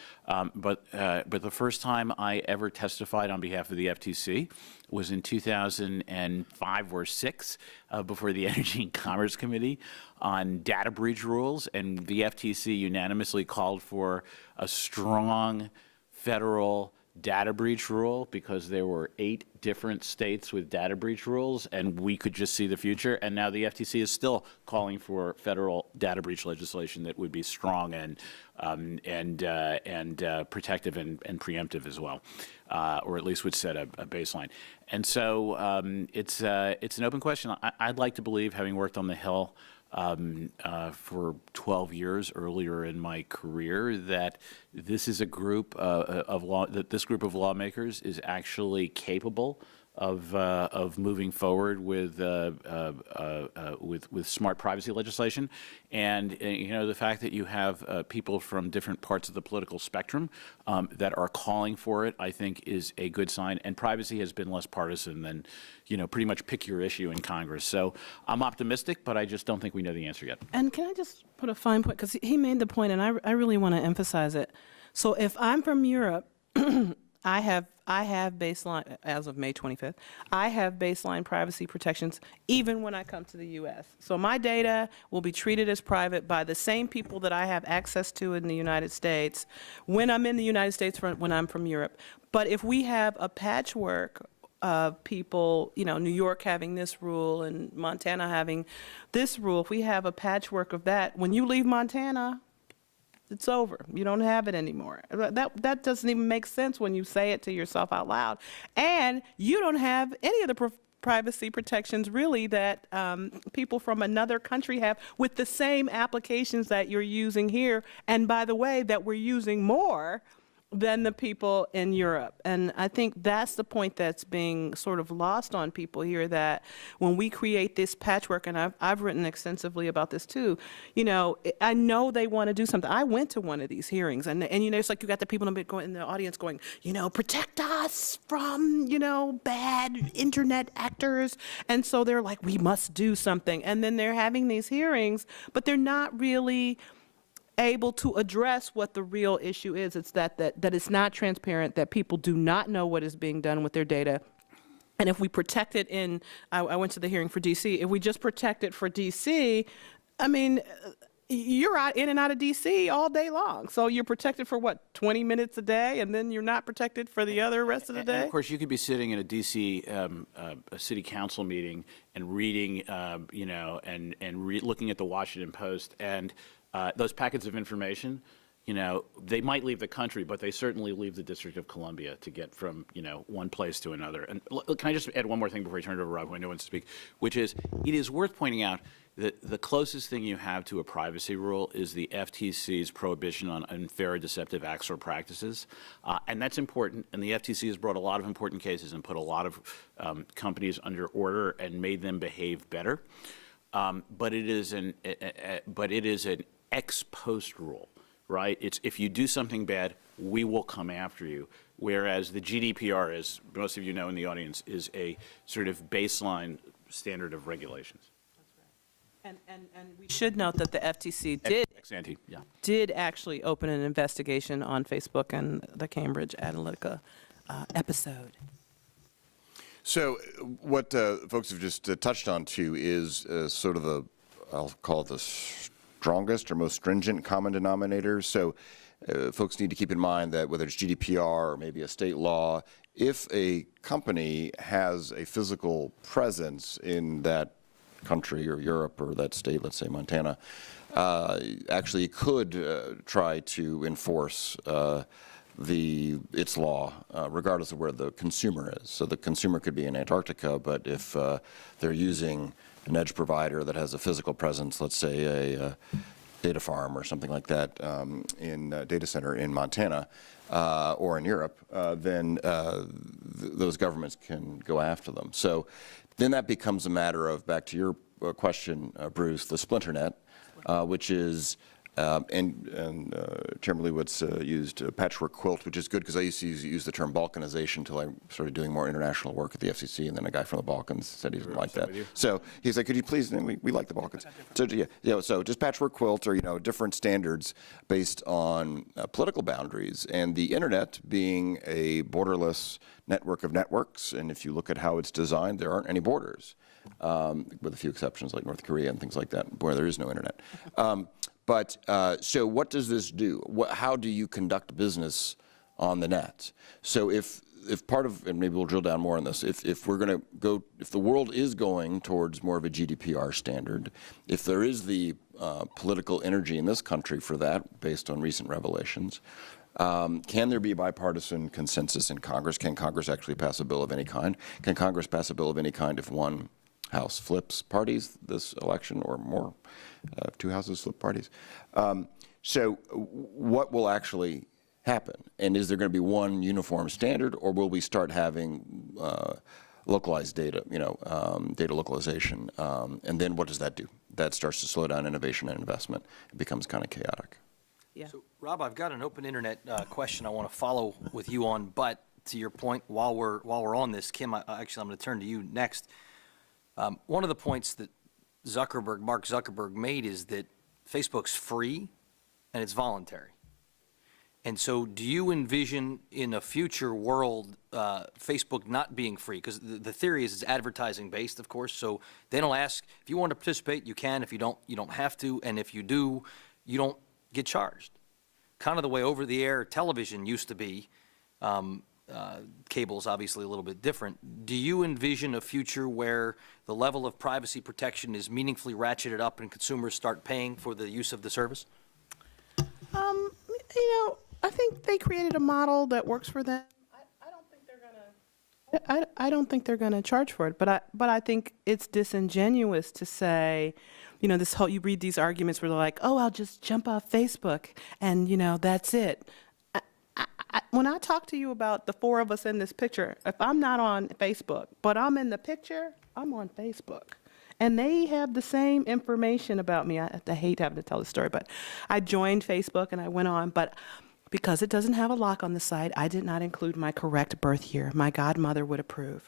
But the first time I ever testified on behalf of the FTC was in 2005 or 6 before the Energy and Commerce Committee on data breach rules, and the FTC unanimously called for a strong federal data breach rule because there were 8 different states with data breach rules, and we could just see the future. And now the FTC is still calling for federal data breach legislation that would be strong and protective and preemptive as well, or at least would set a baseline. And so it's an open question. I'd like to believe, having worked on the Hill for 12 years earlier in my career, that this is a group that this group of lawmakers is actually capable of moving forward with smart privacy legislation. And you know, the fact that you have people from different parts of the political spectrum that are calling for it, I think, is a good sign. And privacy has been less partisan than, you know, pretty much pick your issue in Congress. So I'm optimistic, but I just don't think we know the answer yet. And can I just put a fine point, because he made the point, and I really want to emphasize it. So if I'm from Europe, I have baseline, as of May 25th, I have baseline privacy protections even when I come to the U.S. So my data will be treated as private by the same people that I have access to in the United States when I'm in the United States when I'm from Europe. But if we have a patchwork of people, you know, New York having this rule and Montana having this rule, if we have a patchwork of that, when you leave Montana, it's over. You don't have it anymore. That doesn't even make sense when you say it to yourself out loud. And you don't have any of the privacy protections really that people from another country have with the same applications that you're using here. And by the way, that we're using more than the people in Europe. And I think that's the point that's being sort of lost on people here, that when we create this patchwork, and I've written extensively about this too, you know, I know they want to do something. I went to one of these hearings, and you know, it's like you got the people in the audience going, you know, protect us from, you know, bad internet actors. And so they're like, we must do something. And then they're having these hearings, but they're not really able to address what the real issue is. It's that it's not transparent, that people do not know what is being done with their data. And if we protect it I went to the hearing for DC, if we just protect it for DC, I mean, you're out in and out of DC all day long. So you're protected for what, 20 minutes a day, and then you're not protected for the other rest of the day? And of course, you could be sitting in a DC a city council meeting and reading, you know, and looking at the Washington Post, and those packets of information, you know, they might leave the country, but they certainly leave the District of Columbia to get from, you know, one place to another. And can I just add one more thing before I turn it over to Rob, who I know wants to speak, which is, it is worth pointing out that the closest thing you have to a privacy rule is the FTC's prohibition on unfair or deceptive acts or practices. And that's important, and the FTC has brought a lot of important cases and put a lot of companies under order and made them behave better. But it is an ex post rule, right? It's if you do something bad, we will come after you. Whereas the GDPR, as most of you know in the audience, is a sort of baseline standard of regulations. And we should note that the FTC Ex ante, yeah. did actually open an investigation on Facebook and the Cambridge Analytica episode. So what folks have just touched on too is sort of I'll call it the strongest or most stringent common denominator. So folks need to keep in mind that whether it's GDPR or maybe a state law, if a company has a physical presence in that country or Europe or that state, let's say Montana, actually could try to enforce its law, regardless of where the consumer is. So the consumer could be in Antarctica, but if they're using an edge provider that has a physical presence, let's say a data farm or something like that in a data center in Montana or in Europe, then those governments can go after them. So then that becomes a matter of, back to your question, Bruce, the splinter net, which is, and Chairman Lewitt's used patchwork quilt, which is good because I used to use the term balkanization until I started doing more international work at the FCC, and then a guy from the Balkans said he didn't like that. So he's like, could you please, and we like the Balkans. So yeah, so just patchwork quilt, or, you know, different standards based on political boundaries, and the internet being a borderless network of networks, and if you look at how it's designed, there aren't any borders, with a few exceptions like North Korea and things like that, where there is no internet. So what does this do? How do you conduct business on the net. So if part of, and maybe we'll drill down more on this, if we're going to go, if the world is going towards more of a GDPR standard, if there is the political energy in this country for that, based on recent revelations, can there be a bipartisan consensus in Congress? Can Congress actually pass a bill of any kind? Can Congress pass a bill of any kind if one house flips parties this election, or more, two houses flip parties? So what will actually happen? And is there going to be one uniform standard, or will we start having localized data, data localization? And then what does that do? That starts to slow down innovation and investment. It becomes kind of chaotic. Yeah. So, Rob, I've got an open internet question I want to follow with you on, but to your point, while we're on this, Kim, actually I'm going to turn to you next. One of the points that Mark Zuckerberg made is that Facebook's free and it's voluntary. And so do you envision in a future world Facebook not being free? Because the theory is it's advertising based, of course, so then it'll ask, if you want to participate, you can. If you don't have to. And if you do, you don't get charged. Kind of the way over-the-air television used to be. Cable's obviously a little bit different. Do you envision a future where the level of privacy protection is meaningfully ratcheted up and consumers start paying for the use of the service? I think they created a model that works for them. I don't think they're going to charge for it, but I think it's disingenuous to say, this whole, you read these arguments where they're like, oh, I'll just jump off Facebook and, that's it. When I talk to you about the four of us in this picture, if I'm not on Facebook, but I'm in the picture, I'm on Facebook. And they have the same information about me. I hate having to tell the story, but I joined Facebook and I went on, but because it doesn't have a lock on the side, I did not include my correct birth year. My godmother would approve.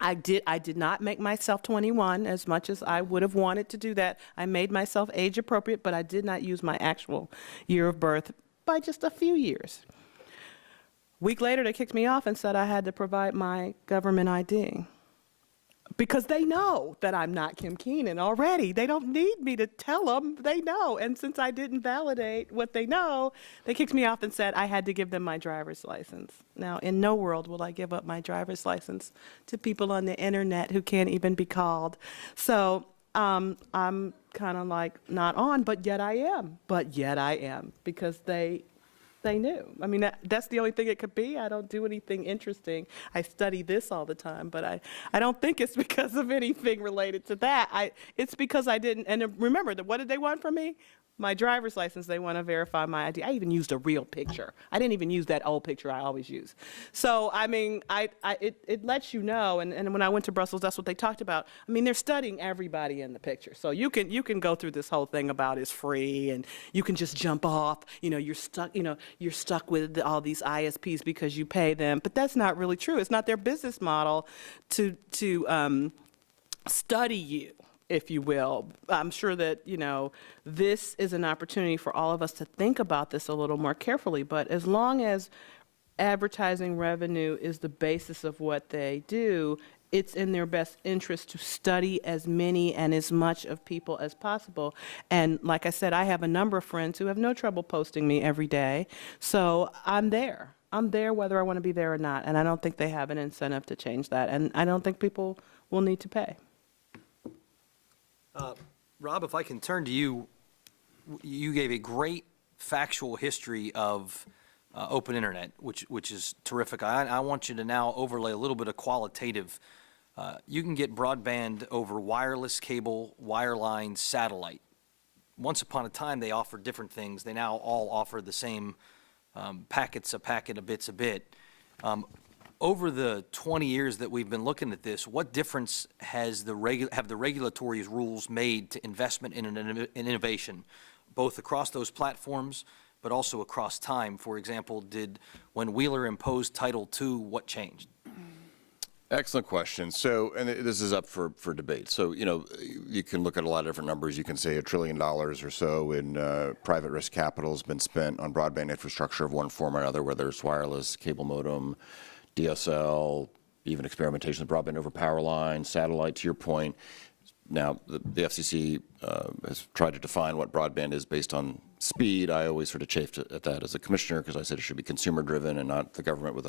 I did not make myself 21 as much as I would have wanted to do that. I made myself age appropriate, but I did not use my actual year of birth by just a few years. Week later, they kicked me off and said I had to provide my government ID. Because they know that I'm not Kim Keenan already. They don't need me to tell them. They know. And since I didn't validate what they know, they kicked me off and said I had to give them my driver's license. Now, in no world will I give up my driver's license to people on the internet who can't even be called. So I'm kind of like not on, but yet I am. But yet I am, because they knew. I mean, that's the only thing it could be. I don't do anything interesting. I study this all the time, but I don't think it's because of anything related to that. It's because I didn't, and remember, what did they want from me? My driver's license. They want to verify my ID. I even used a real picture. I didn't even use that old picture I always use. So, I mean, it lets you know, and when I went to Brussels, that's what they talked about. I mean, they're studying everybody in the picture. So you can go through this whole thing about it's free, and you can just jump off. You're stuck with all these ISPs because you pay them. But that's not really true. It's not their business model to study you, if you will. I'm sure that, this is an opportunity for all of us to think about this a little more carefully. But as long as advertising revenue is the basis of what they do, it's in their best interest to study as many and as much of people as possible. And like I said, I have a number of friends who have no trouble posting me every day. So I'm there. I'm there whether I want to be there or not. And I don't think they have an incentive to change that. And I don't think people will need to pay. Rob, if I can turn to you, you gave a great factual history of open internet, which is terrific. I want you to now overlay a little bit of qualitative. You can get broadband over wireless cable, wireline, satellite. Once upon a time, they offered different things. They now all offer the same packets, a packet, a bit's a bit. Over the 20 years that we've been looking at this, what difference have the regulatory rules made to investment in innovation, both across those platforms, but also across time? For example, when Wheeler imposed Title II, what changed? Excellent question. So, and this is up for debate. So, you can look at a lot of different numbers. You can say $1 trillion or so in private risk capital has been spent on broadband infrastructure of one form or another, whether it's wireless, cable modem, DSL, even experimentation with broadband over power lines, satellite, to your point. Now, the FCC has tried to define what broadband is based on speed. I always sort of chafed at that as a commissioner because I said it should be consumer-driven and not the government with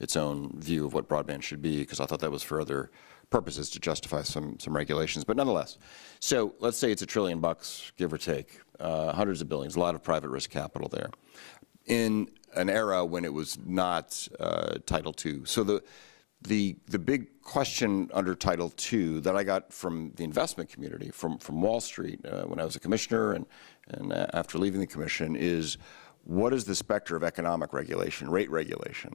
its own view of what broadband should be, because I thought that was for other purposes to justify some regulations. But nonetheless, so let's say it's $1 trillion, give or take, hundreds of billions, a lot of private risk capital there, in an era when it was not Title II. So the big question under Title II that I got from the investment community, from Wall Street when I was a commissioner and after leaving the commission, is what is the specter of economic regulation, rate regulation,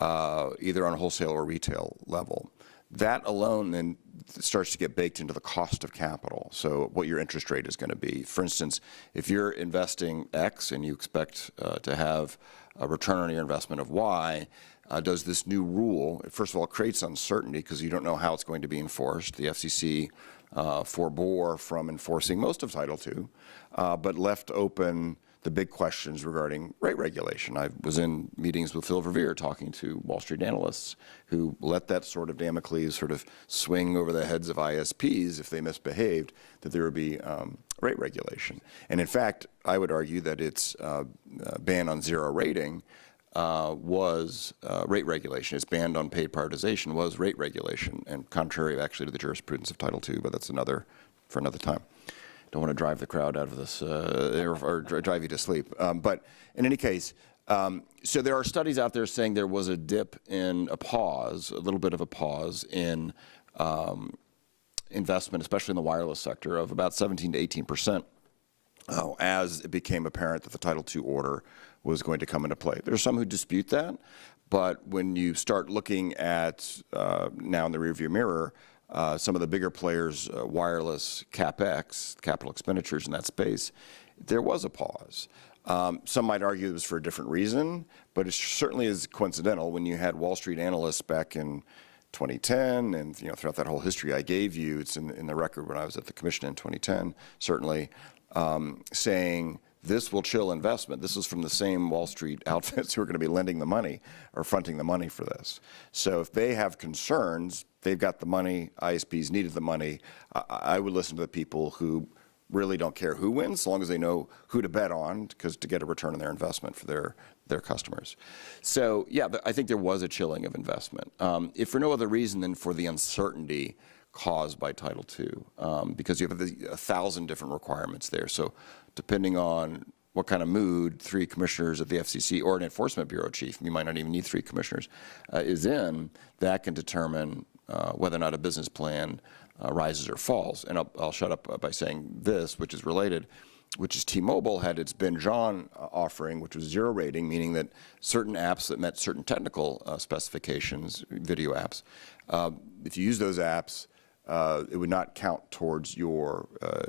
either on a wholesale or retail level? That alone then starts to get baked into the cost of capital, so what your interest rate is going to be. For instance, if you're investing X and you expect to have a return on your investment of Y, does this new rule, first of all, it creates uncertainty because you don't know how it's going to be enforced. The FCC forbore from enforcing most of Title II, but left open the big questions regarding rate regulation. I was in meetings with Phil Revere talking to Wall Street analysts who let that sort of Damocles sort of swing over the heads of ISPs if they misbehaved, that there would be rate regulation. And in fact, I would argue that its ban on zero rating was rate regulation. Its ban on paid prioritization was rate regulation, and contrary actually to the jurisprudence of Title II, but that's for another time. Don't want to drive the crowd out of this or drive you to sleep. But in any case, so there are studies out there saying there was a dip in a little bit of a pause in investment, especially in the wireless sector, of about 17 to 18%, as it became apparent that the Title II order was going to come into play. There are some who dispute that, but when you start looking at now in the rearview mirror, some of the bigger players, wireless CapEx, capital expenditures in that space, there was a pause. Some might argue it was for a different reason, but it certainly is coincidental when you had Wall Street analysts back in 2010 and throughout that whole history I gave you, it's in the record when I was at the commission in 2010, certainly, saying this will chill investment. This is from the same Wall Street outfits who are going to be lending the money or fronting the money for this. So if they have concerns, they've got the money, ISPs needed the money, I would listen to the people who really don't care who wins, as long as they know who to bet on, because to get a return on their investment for their customers. So yeah, I think there was a chilling of investment, if for no other reason than for the uncertainty caused by Title II, because you have 1,000 different requirements there. So depending on what kind of mood 3 commissioners at the FCC or an enforcement bureau chief, you might not even need 3 commissioners, is in, that can determine whether or not a business plan rises or falls. And I'll shut up by saying this, which is related, which is T-Mobile had its Ben John offering, which was zero rating, meaning that certain apps that met certain technical specifications, video apps, if you use those apps, it would not count towards your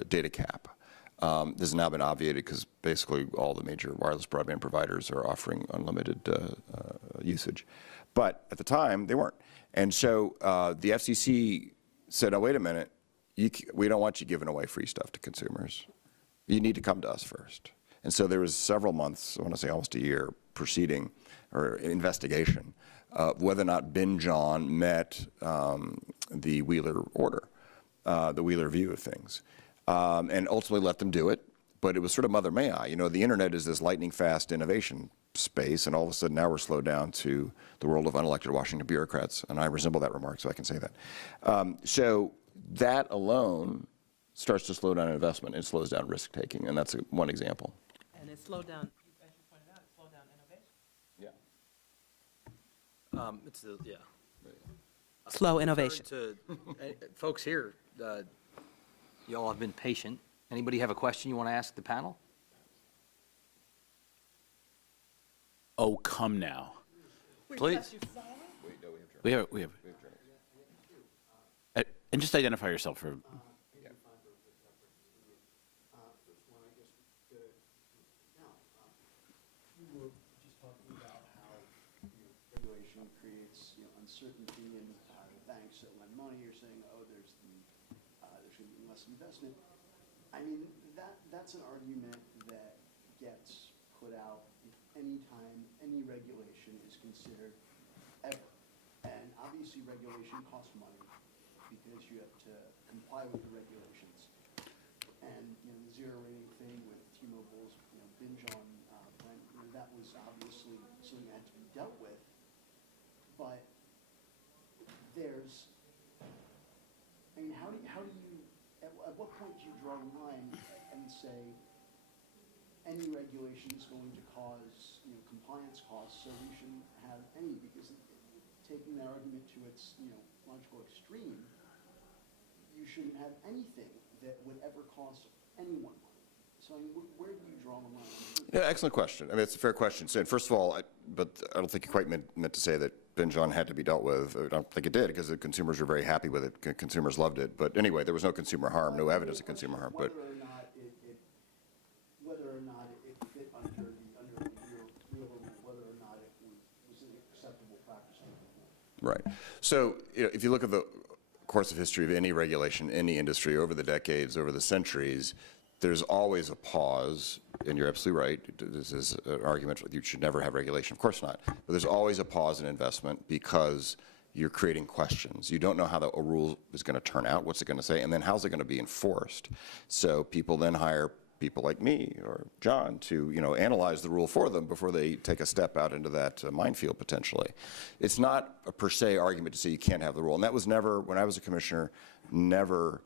data cap. This has now been obviated because basically all the major wireless broadband providers are offering unlimited usage. But at the time, they weren't. And so the FCC said, oh, wait a minute, we don't want you giving away free stuff to consumers. You need to come to us first. And so there was several months, I want to say almost a year, proceeding or investigation of whether or not Ben John met the Wheeler order, the Wheeler view of things. And ultimately let them do it, but it was sort of mother may I. The internet is this lightning fast innovation space, and all of a sudden now we're slowed down to the world of unelected Washington bureaucrats, and I resemble that remark, so I can say that. So that alone starts to slow down investment. It slows down risk taking, and that's one example. And it slowed down, as you pointed out, it slowed down innovation. Yeah. Slow innovation. Folks here, you all have been patient. Anybody have a question you want to ask the panel? Oh, come now. Please. We have. And just identify yourself for. Regulation creates uncertainty, and banks that lend money are saying, oh, there should be less investment. I mean, that's an argument that gets put out any time any regulation is considered ever. And obviously regulation costs money because is you have to comply with the regulations. And, you know, the zero rating thing with T-Mobile's, you know, binge on Brent, you know, that was obviously something that had to be dealt with. But there's, I mean, how do you, at what point do you draw the line and say any regulation is going to cause, you know, compliance costs, so we shouldn't have any, because taking that argument to its, you know, logical extreme, you shouldn't have anything that would ever cost anyone money. So, I mean, where do you draw the line? Yeah, excellent question. I mean, it's a fair question. So, first of all, but I don't think you quite meant to say that binge on had to be dealt with. I don't think it did, because the consumers were very happy with it. Consumers loved it. But anyway, there was no consumer harm, no evidence of consumer harm. But Whether or not it fit under the real rule, whether or not it was an acceptable practice. right. So, you know, if you look at the course of history of any regulation, any industry over the decades, over the centuries, there's always a pause, and you're absolutely right. This is an argument you should never have regulation. Of course not. But there's always a pause in investment because you're creating questions. You don't know how a rule is going to turn out, what's it going to say, and then how's it going to be enforced. So people then hire people like me or John to, you know, analyze the rule for them before they take a step out into that minefield potentially. It's not a per se argument to say you can't have the rule. And that was never, when I was a commissioner, never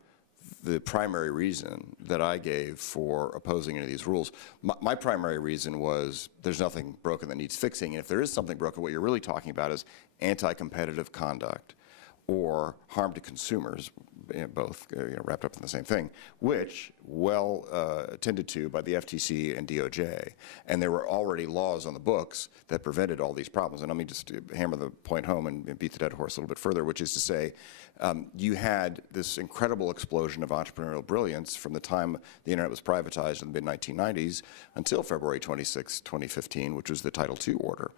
the primary reason that I gave for opposing any of these rules. My primary reason was there's nothing broken that needs fixing. And if there is something broken, what you're really talking about is anti-competitive conduct or harm to consumers, you know, both wrapped up in the same thing, which well attended to by the FTC and DOJ. And there were already laws on the books that prevented all these problems. And let me just hammer the point home and beat the dead horse a little bit further, which is to say you had this incredible explosion of entrepreneurial brilliance from the time the internet was privatized in the mid-1990s until February 26, 2015, which was the Title II order.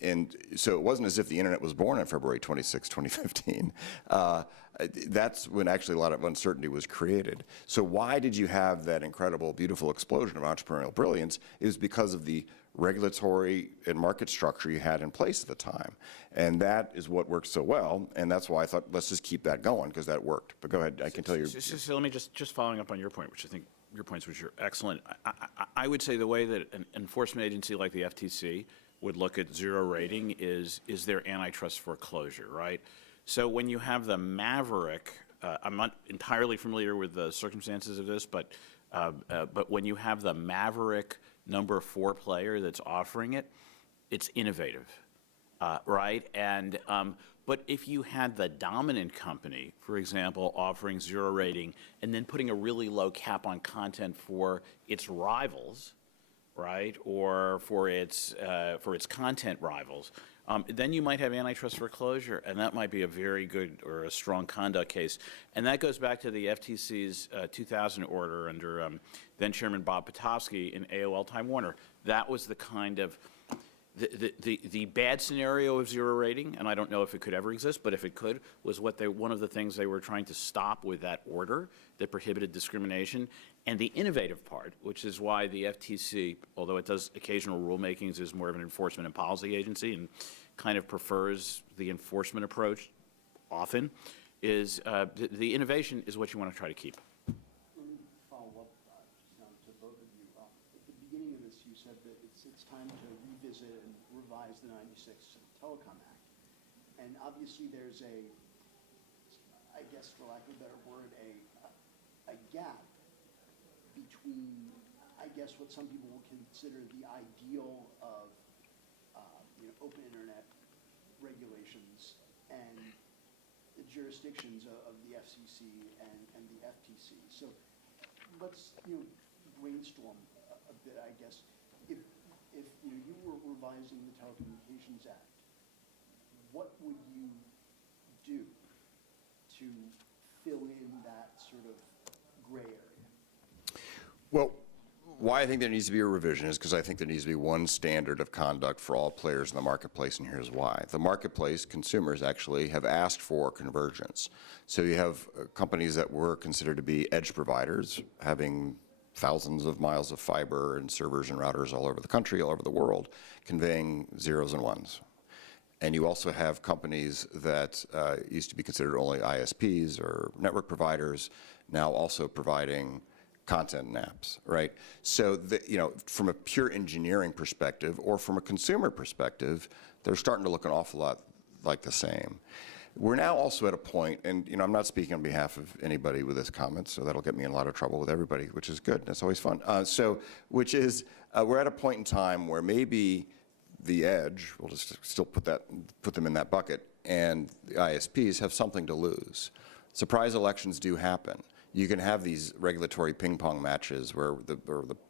And so it wasn't as if the internet was born on February 26, 2015. That's when actually a lot of uncertainty was created. So why did you have that incredible, beautiful explosion of entrepreneurial brilliance? It was because of the regulatory and market structure you had in place at the time. And that is what worked so well, and that's why I thought, let's just keep that going, because that worked. But go ahead, I can tell you. So let me just following up on your point, which I think your points, which are excellent. I would say the way that an enforcement agency like the FTC would look at zero rating is their antitrust foreclosure, right? So when you have the maverick, I'm not entirely familiar with the circumstances of this, but when you have the maverick number 4 player that's offering it, it's innovative, right? And but if you had the dominant company, for example, offering zero rating and then putting a really low cap on content for its rivals, right, or for its content rivals, then you might have antitrust foreclosure, and that might be a very good or a strong conduct case. And that goes back to the FTC's 2000 order under then Chairman Bob Potofsky in AOL Time Warner. That was the kind of the bad scenario of zero rating, and I don't know if it could ever exist, but if it could, was one of the things they were trying to stop with that order that prohibited discrimination. And the innovative part, which is why the FTC, although it does occasional rulemakings, is more of an enforcement and policy agency and kind of prefers the enforcement approach often, is the innovation is what you want to try to keep. Let me follow up to both of you. At the beginning of this, you said that it's time to revisit and revise the 96 Telecom Act. And obviously there's I guess for lack of a better word, a gap between, I guess, what some people will consider the ideal of open internet regulations and the jurisdictions of the FCC and the FTC. So let's brainstorm a bit, I guess. If you were revising the Telecommunications Act, what would you do to fill in that sort of gray area? Well, why I think there needs to be a revision is because I think there needs to be one standard of conduct for all players in the marketplace, and here's why. The marketplace, consumers actually have asked for convergence. So you have companies that were considered to be edge providers, having thousands of miles of fiber and servers and routers all over the country, all over the world, conveying zeros and ones. And you also have companies that used to be considered only ISPs or network providers, now also providing content and apps, right? So, from a pure engineering perspective or from a consumer perspective, they're starting to look an awful lot like the same. We're now also at a point, and I'm not speaking on behalf of anybody with this comment, so that'll get me in a lot of trouble with everybody, which is good. That's always fun. We're at a point in time where maybe the edge, we'll just still put them in that bucket, and the ISPs have something to lose. Surprise elections do happen. You can have these regulatory ping pong matches where the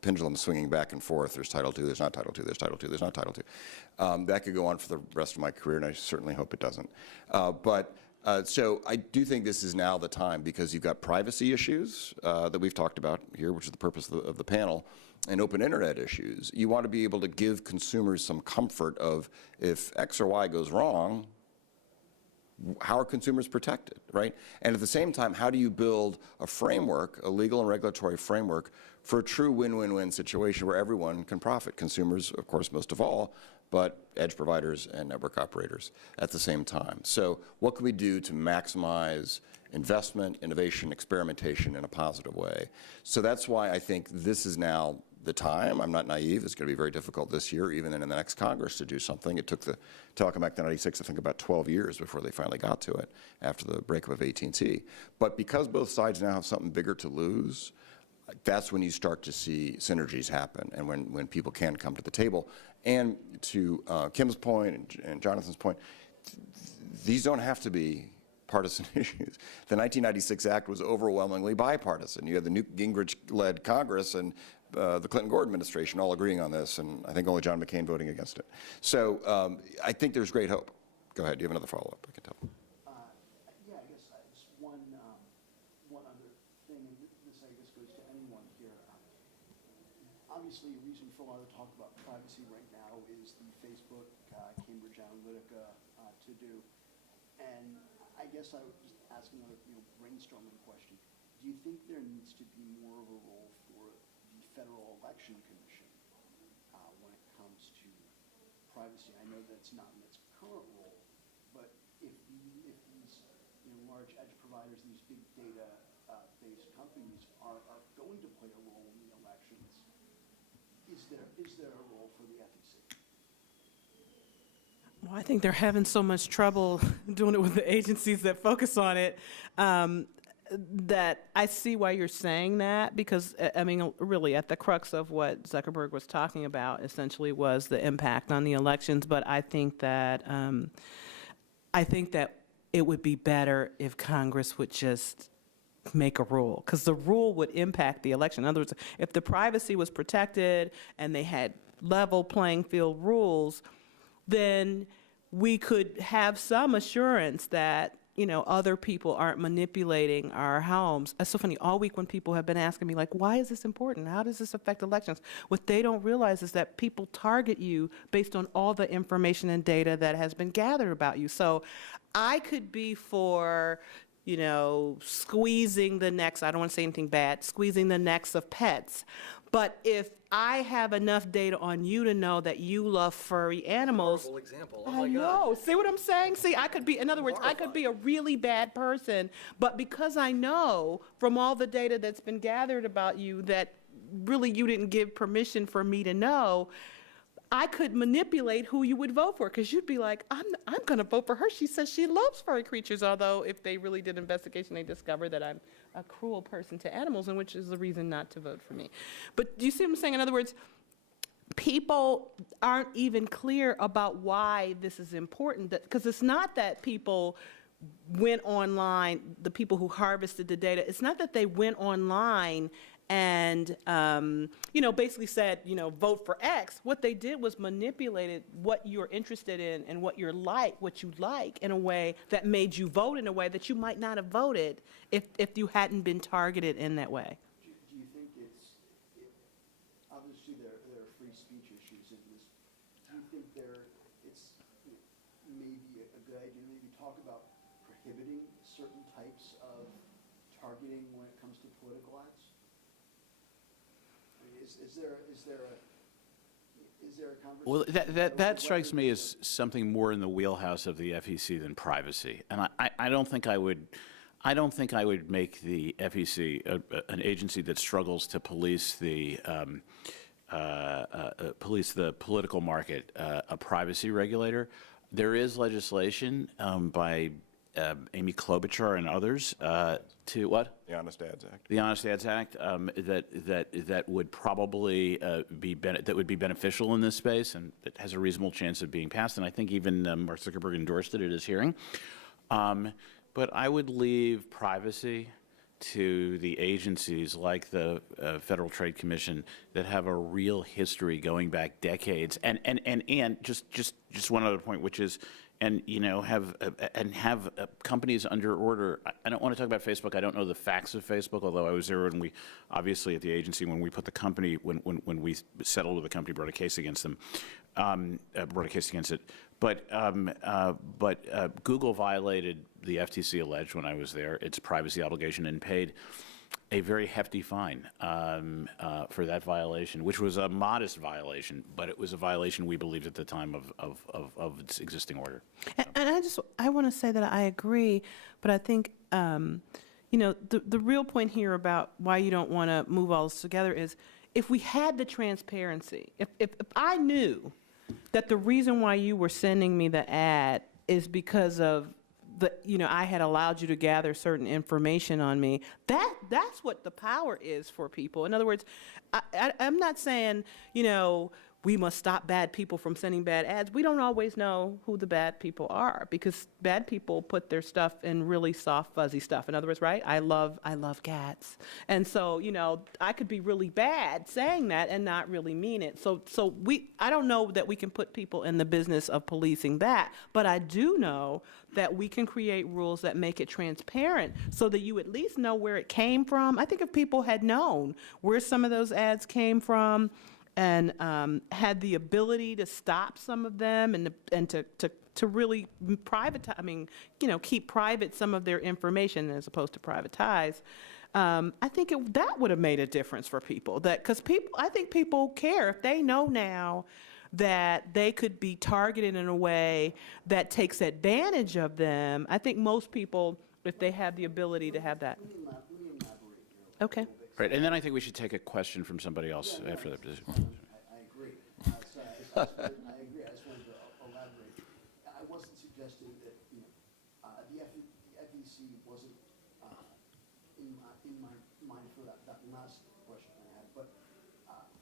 pendulum swinging back and forth. There's Title II, there's not Title II, there's Title II, there's not Title II. That could go on for the rest of my career, and I certainly hope it doesn't. So I do think this is now the time, because you've got privacy issues that we've talked about here, which is the purpose of the panel, and open internet issues. You want to be able to give consumers some comfort of, if X or Y goes wrong, how are consumers protected, right? And at the same time, how do you build a framework, a legal and regulatory framework, for a true win-win-win situation where everyone can profit? Consumers, of course, most of all, but edge providers and network operators at the same time. So what can we do to maximize investment, innovation, experimentation in a positive way? So that's why I think this is now the time. I'm not naive. It's going to be very difficult this year, even in the next Congress, to do something. It took the Telecom Act of 96, I think, about 12 years before they finally got to it after the breakup of AT&T. But because both sides now have something bigger to lose, that's when you start to see synergies happen, and when people can come to the table. And to Kim's point and Jonathan's point, these don't have to be partisan issues. The 1996 Act was overwhelmingly bipartisan. You had the Newt Gingrich-led Congress and the Clinton-Gore administration all agreeing on this, and I think only John McCain voting against it. So I think there's great hope. Go ahead. Do you have another follow-up? I can tell. Yeah, I guess just one other thing, and this I guess goes to anyone here. Obviously, a reason for a lot of talk about privacy right now is the Facebook Cambridge Analytica to-do. And I guess I would just ask another brainstorming question. Do you think there needs to be more of a role for the Federal Election Commission when it comes to privacy? I know that's not in its current role, but if these large edge providers, these big data-based companies are going to play a role in the elections, is there a role for the FEC? Well, I think they're having so much trouble doing it with the agencies that focus on it, that I see why you're saying that, because, I mean, really, at the crux of what Zuckerberg was talking about essentially was the impact on the elections. But I think that it would be better if Congress would just make a rule, because the rule would impact the election. In other words, if the privacy was protected and they had level playing field rules, then we could have some assurance that other people aren't manipulating our homes. It's so funny. All week when people have been asking me, like, why is this important? How does this affect elections? What they don't realize is that people target you based on all the information and data that has been gathered about you. So I could be for, squeezing the necks, I don't want to say anything bad, squeezing the necks of pets. But if I have enough data on you to know that you love furry animals. Horrible example. Oh I my God. know. See what I'm saying? See, I could be, in other words, I could be a really bad person, but because I know from all the data that's been gathered about you that really you didn't give permission for me to know, I could manipulate who you would vote for, because you'd be like, I'm going to vote for her. She says she loves furry creatures, although if they really did an investigation, they discover that I'm a cruel person to animals, and which is the reason not to vote for me. But do you see what I'm saying? In other words, people aren't even clear about why this is important, because it's not that people went online, the people who harvested the data, it's not that they went online and basically said, vote for X. What they did was manipulated what you're interested in and what you like in a way that made you vote in a way that you might not have voted if you hadn't been targeted in that way. Do you think obviously there are free speech issues in this. Do you think it's maybe a good idea to maybe talk about prohibiting certain types of targeting when it comes to political ads? I mean, is there a conversation? Well, about that strikes whether me there's as something more in the wheelhouse of the FEC than privacy. And I don't think I would make the FEC an agency that struggles to police the political market a privacy regulator. There is legislation by Amy Klobuchar and others to what? The Honest Ads Act. The Honest Ads Act that would probably be beneficial in this space, and it has a reasonable chance of being passed. And I think even Mark Zuckerberg endorsed it at his hearing. But I would leave privacy to the agencies like the Federal Trade Commission that have a real history going back decades. And just one other point, which is, and have companies under order. I don't want to talk about Facebook. I don't know the facts of Facebook, although I was there when we, obviously at the agency, when we put the company, when we settled with the company, brought a case against them, brought a case against it. But Google violated the FTC alleged when I was there its privacy obligation and paid a very hefty fine for that violation, which was a modest violation, but it was a violation we believed at the time of its existing order. And I want to say that I agree, but I think, the real point here about why you don't want to move all this together is if we had the transparency, if I knew that the reason why you were sending me the ad is because of I had allowed you to gather certain information on me. That's what the power is for people. In other words, I'm not saying, we must stop bad people from sending bad ads. We don't always know who the bad people are because bad people put their stuff in really soft, fuzzy stuff. In other words, right? I love cats. And so, I could be really bad saying that and not really mean it. So I don't know that we can put people in the business of policing that, but I do know that we can create rules that make it transparent so that you at least know where it came from. I think if people had known where some of those ads came from, and had the ability to stop some of them and to really privatize, keep private some of their information as opposed to privatize, I think that would have made a difference for people. Because I think people care if they know now that they could be targeted in a way that takes advantage of them. I think most people, if they have the ability to have that. Let me elaborate here. Okay. Right, and then I think we should take a question from somebody else after that. I agree. I agree. I just wanted to elaborate. I wasn't suggesting that, the FEC wasn't in my mind for that last question I had. But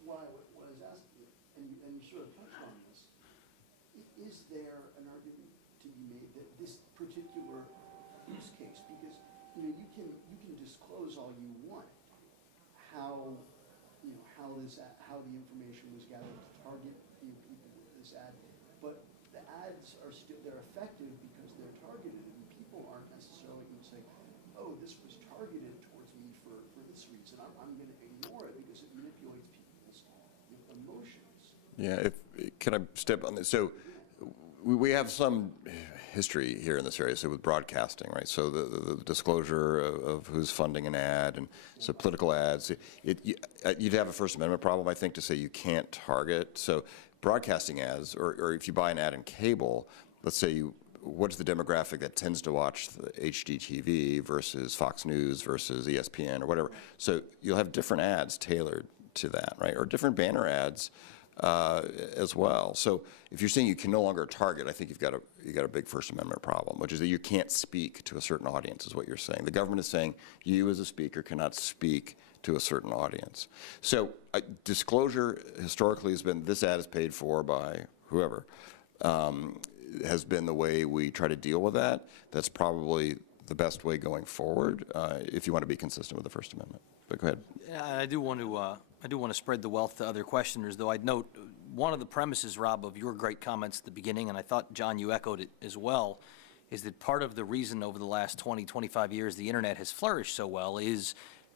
what I was asking, and you sort of touched on this, is there an argument to be made that this particular use case, because you can disclose all you want, how the information was gathered to target people with this ad, but the ads are still, they're effective because they're targeted, and people aren't necessarily going to say, oh, this was targeted towards me for this reason. I'm going to ignore it because it manipulates people's emotions. Yeah, can I step on this? So we have some history here in this area, so with broadcasting, right? So the disclosure of who's funding an ad, and so political ads, you'd have a First Amendment problem, I think, to say you can't target. So broadcasting ads, or if you buy an ad in cable, let's say what's the demographic that tends to watch the HGTV versus Fox News versus ESPN or whatever. So you'll have different ads tailored to that, right? Or different banner ads as well. So if you're saying you can no longer target, I think you've got a big First Amendment problem, which is that you can't speak to a certain audience, is what you're saying. The government is saying you as a speaker cannot speak to a certain audience. So disclosure historically has been this ad is paid for by whoever, has been the way we try to deal with that. That's probably the best way going forward if you want to be consistent with the First Amendment. But go ahead. I do want to spread the wealth to other questioners, though I'd note one of the premises, Rob, of your great comments at the beginning, and I thought, John, you echoed it as well, is that part of the reason over the last 20, 25 years the internet has flourished so well is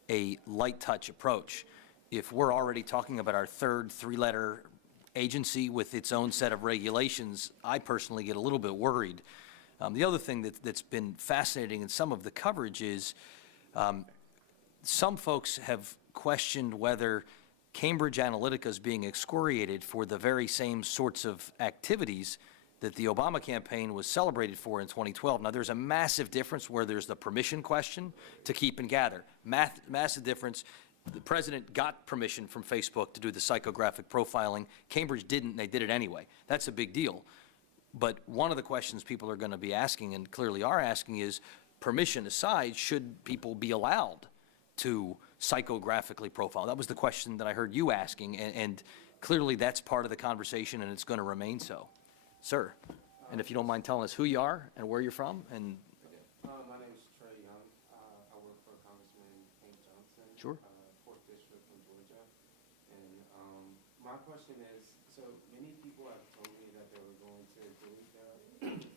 a light touch approach. If we're already talking about our third three-letter agency with its own set of regulations, I personally get a little bit worried. The other thing that's been fascinating in some of the coverage is some folks have questioned whether Cambridge Analytica is being excoriated for the very same sorts of activities that the Obama campaign was celebrated for in 2012. Now, there's a massive difference where there's the permission question to keep and gather. Massive difference. The president got permission from Facebook to do the psychographic profiling. Cambridge didn't, and they did it anyway. That's a big deal. But one of the questions people are going to be asking, and clearly are asking, is permission aside, should people be allowed to psychographically profile? That was the question that I heard you asking, and clearly that's part of the conversation, and it's going to remain so. Sir, and if you don't mind telling us who you are and where you're from, and My name is Trey Young. I work for Congressman Hank Johnson. Sure. 4th District in Georgia. And my question is, so many people have told me that they were going to delete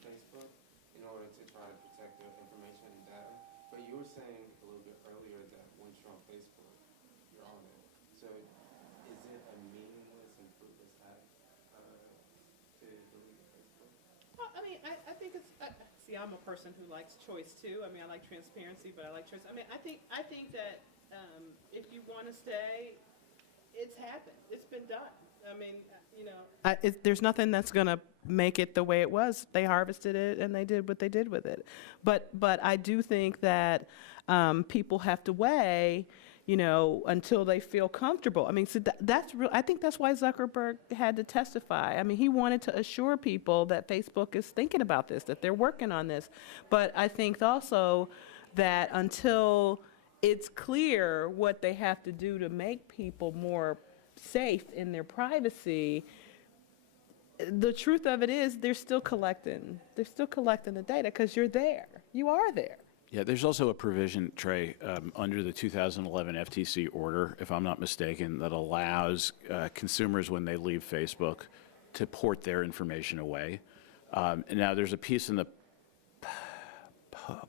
Facebook in order to try to protect their information and data. But you were saying a little bit earlier that once you're on Facebook, you're on it. So is it a meaningless and fruitless act to delete Facebook? Well, I mean, I think it's, see, I'm a person who likes choice too. I mean, I like transparency, but I like choice. I mean, I think that if you want to stay, it's happened. It's been done. I mean, you know. There's nothing that's going to make it the way it was. They harvested it and they did what they did with it. But I do think that people have to weigh, you know, until they feel comfortable. I mean, so that's real. I think that's why Zuckerberg had to testify. I mean, he wanted to assure people that Facebook is thinking about this, that they're working on this. But I think also that until it's clear what they have to do to make people more safe in their privacy, the truth of it is they're still collecting the data because you're there. You are there. Yeah, there's also a provision, Trey, under the 2011 FTC order, if I'm not mistaken, that allows consumers, when they leave Facebook, to port their information away. And now, there's a piece in the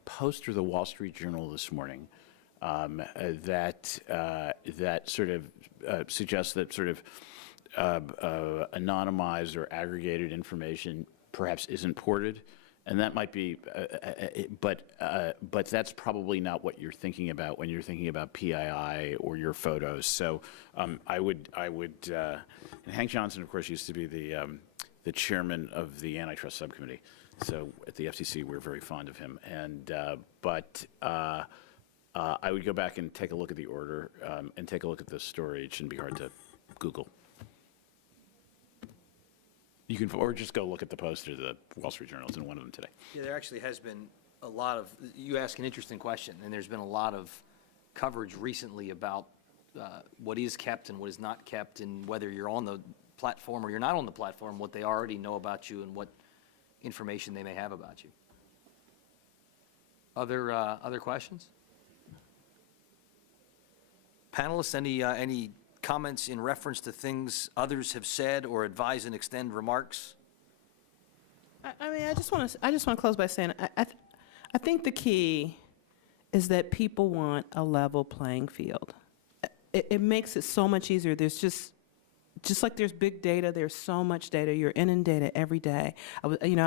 Post or the Wall Street Journal this morning that sort of suggests that sort of anonymized or aggregated information perhaps isn't ported. And that might be, but that's probably not what you're thinking about when you're thinking about PII or your photos. So I would, and Hank Johnson, of course, used to be the chairman of the antitrust subcommittee. So at the FTC, we're very fond of him. And I would go back and take a look at the order and take a look at the story. It shouldn't be hard to Google. You can, or just go look at the Post or the Wall Street Journal. It's in one of them today. yeah, there actually has been a lot of, you ask an interesting question, and there's been a lot of coverage recently about what is kept and what is not kept, and whether you're on the platform or you're not on the platform, what they already know about you and what information they may have about you. Other questions? Panelists, any comments in reference to things others have said or advise and extend remarks? I mean, I just want to close by saying I think the key is that people want a level playing field. It makes it so much easier. There's just like there's big data, there's so much data. You're inundated every day.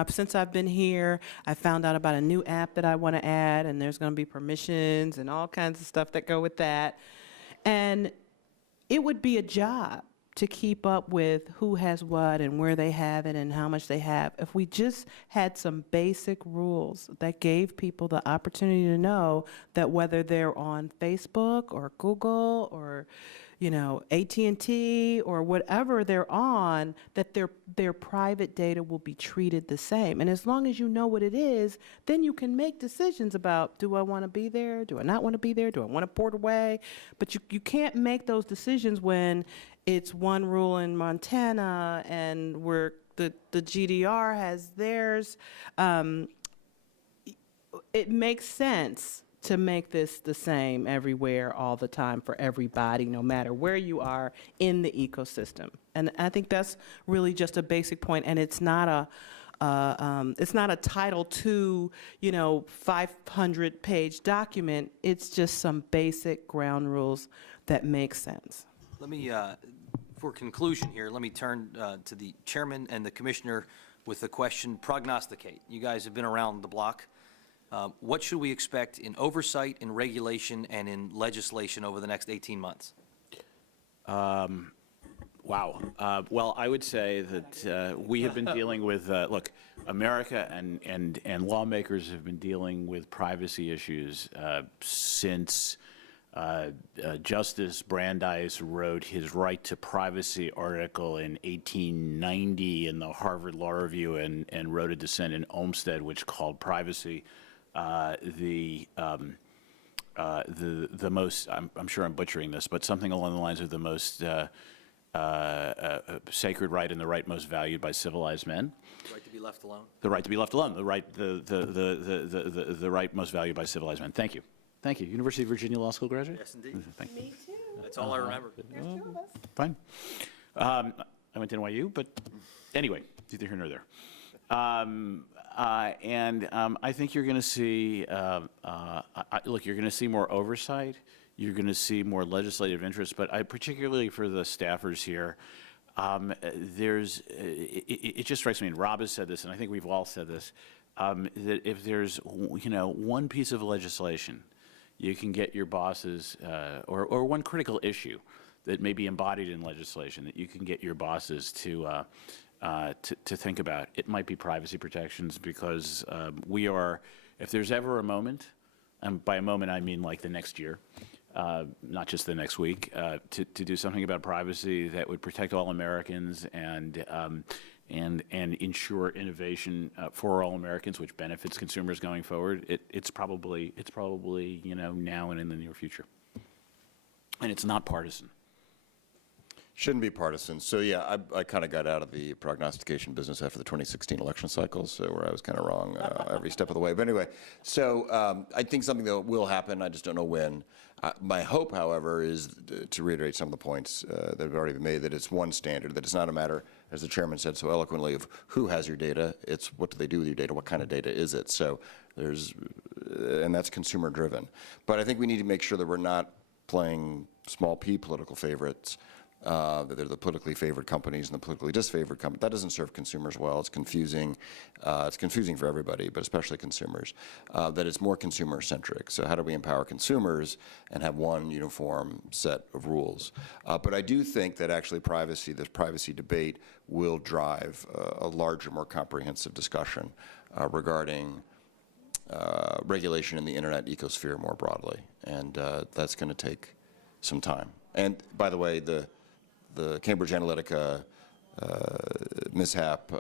Since I've been here, I found out about a new app that I want to add, and there's going to be permissions and all kinds of stuff that go with that. And it would be a job to keep up with who has what and where they have it and how much they have. If we just had some basic rules that gave people the opportunity to know that whether they're on Facebook or Google or, AT&T or whatever they're on, that their private data will be treated the same. And as long as you know what it is, then you can make decisions about, do I want to be there? Do I not want to be there? Do I want to port away? But you can't make those decisions when it's one rule in Montana and where the GDR has theirs. It makes sense to make this the same everywhere all the time for everybody, no matter where you are in the ecosystem. And I think that's really just a basic point, and it's not a Title II, 500-page document. It's just some basic ground rules that make sense. Let me, for conclusion here, let me turn to the chairman and the commissioner with the question, prognosticate. You guys have been around the block. What should we expect in oversight, in regulation, and in legislation over the next 18 months? Wow. Well, I would say that we have been dealing with, look, America and lawmakers have been dealing with privacy issues since Justice Brandeis wrote his Right to Privacy article in 1890 in the Harvard Law Review and wrote a dissent in Olmsted, which called privacy the most, I'm sure I'm butchering this, but something along the lines of the most sacred right and the right most valued by civilized men. Right to be left alone. The right to be left alone. The right most valued by civilized men. Thank you. Thank you. University of Virginia Law School graduate? Yes, indeed. Thank you. Me too. That's all I remember. Fine. I went to NYU, but anyway, neither here nor there. I think you're going to see, look, you're going to see more oversight. You're going to see more legislative interest, but particularly for the staffers here, it just strikes me, and Rob has said this, and I think we've all said this, that if there's, one piece of legislation you can get your bosses, or one critical issue that may be embodied in legislation that you can get your bosses to think about, it might be privacy protections, because we are, if there's ever a moment, and by a moment I mean like the next year, not just the next week, to do something about privacy that would protect all Americans and ensure innovation for all Americans, which benefits consumers going forward. It's probably now and in the near future, and it's not partisan. Shouldn't be partisan. So yeah, I kind of got out of the prognostication business after the 2016 election cycle, so where I was kind of wrong every step of the way. But anyway, so I think something that will happen. I just don't know when. My hope, however, is to reiterate some of the points that have already been made, that it's one standard, that it's not a matter, as the chairman said so eloquently, of who has your data. It's what do they do with your data? What kind of data is it? So and that's consumer driven. But I think we need to make sure that we're not playing small p political favorites. That they're the politically favored companies and the politically disfavored companies. That doesn't serve consumers well. It's confusing. It's confusing for everybody, but especially consumers. That it's more consumer-centric. So how do we empower consumers and have one uniform set of rules? But I do think that actually this privacy debate will drive a larger, more comprehensive discussion regarding regulation in the internet ecosphere more broadly. And that's going to take some time. And by the way, the Cambridge Analytica mishap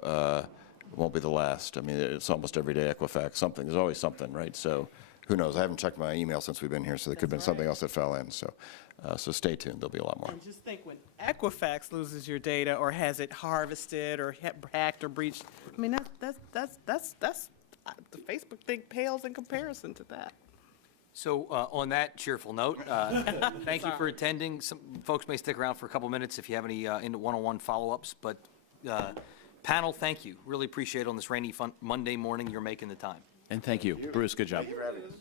won't be the last. I mean, it's almost every day Equifax, something. There's always something, right? So who knows? I haven't checked my email since we've been here, so there could have been something else that fell in. So stay tuned. There'll be a lot more. And just think, when Equifax loses your data or has it harvested or hacked or breached, I mean, that's the Facebook thing pales in comparison to that. So on that cheerful note, thank you for attending. Some folks may stick around for a couple minutes if you have any one-on-one follow-ups. But panel, thank you. Really appreciate it on this rainy, fun Monday morning. You're making the time. And thank you. Bruce, good job. Thank you for having us.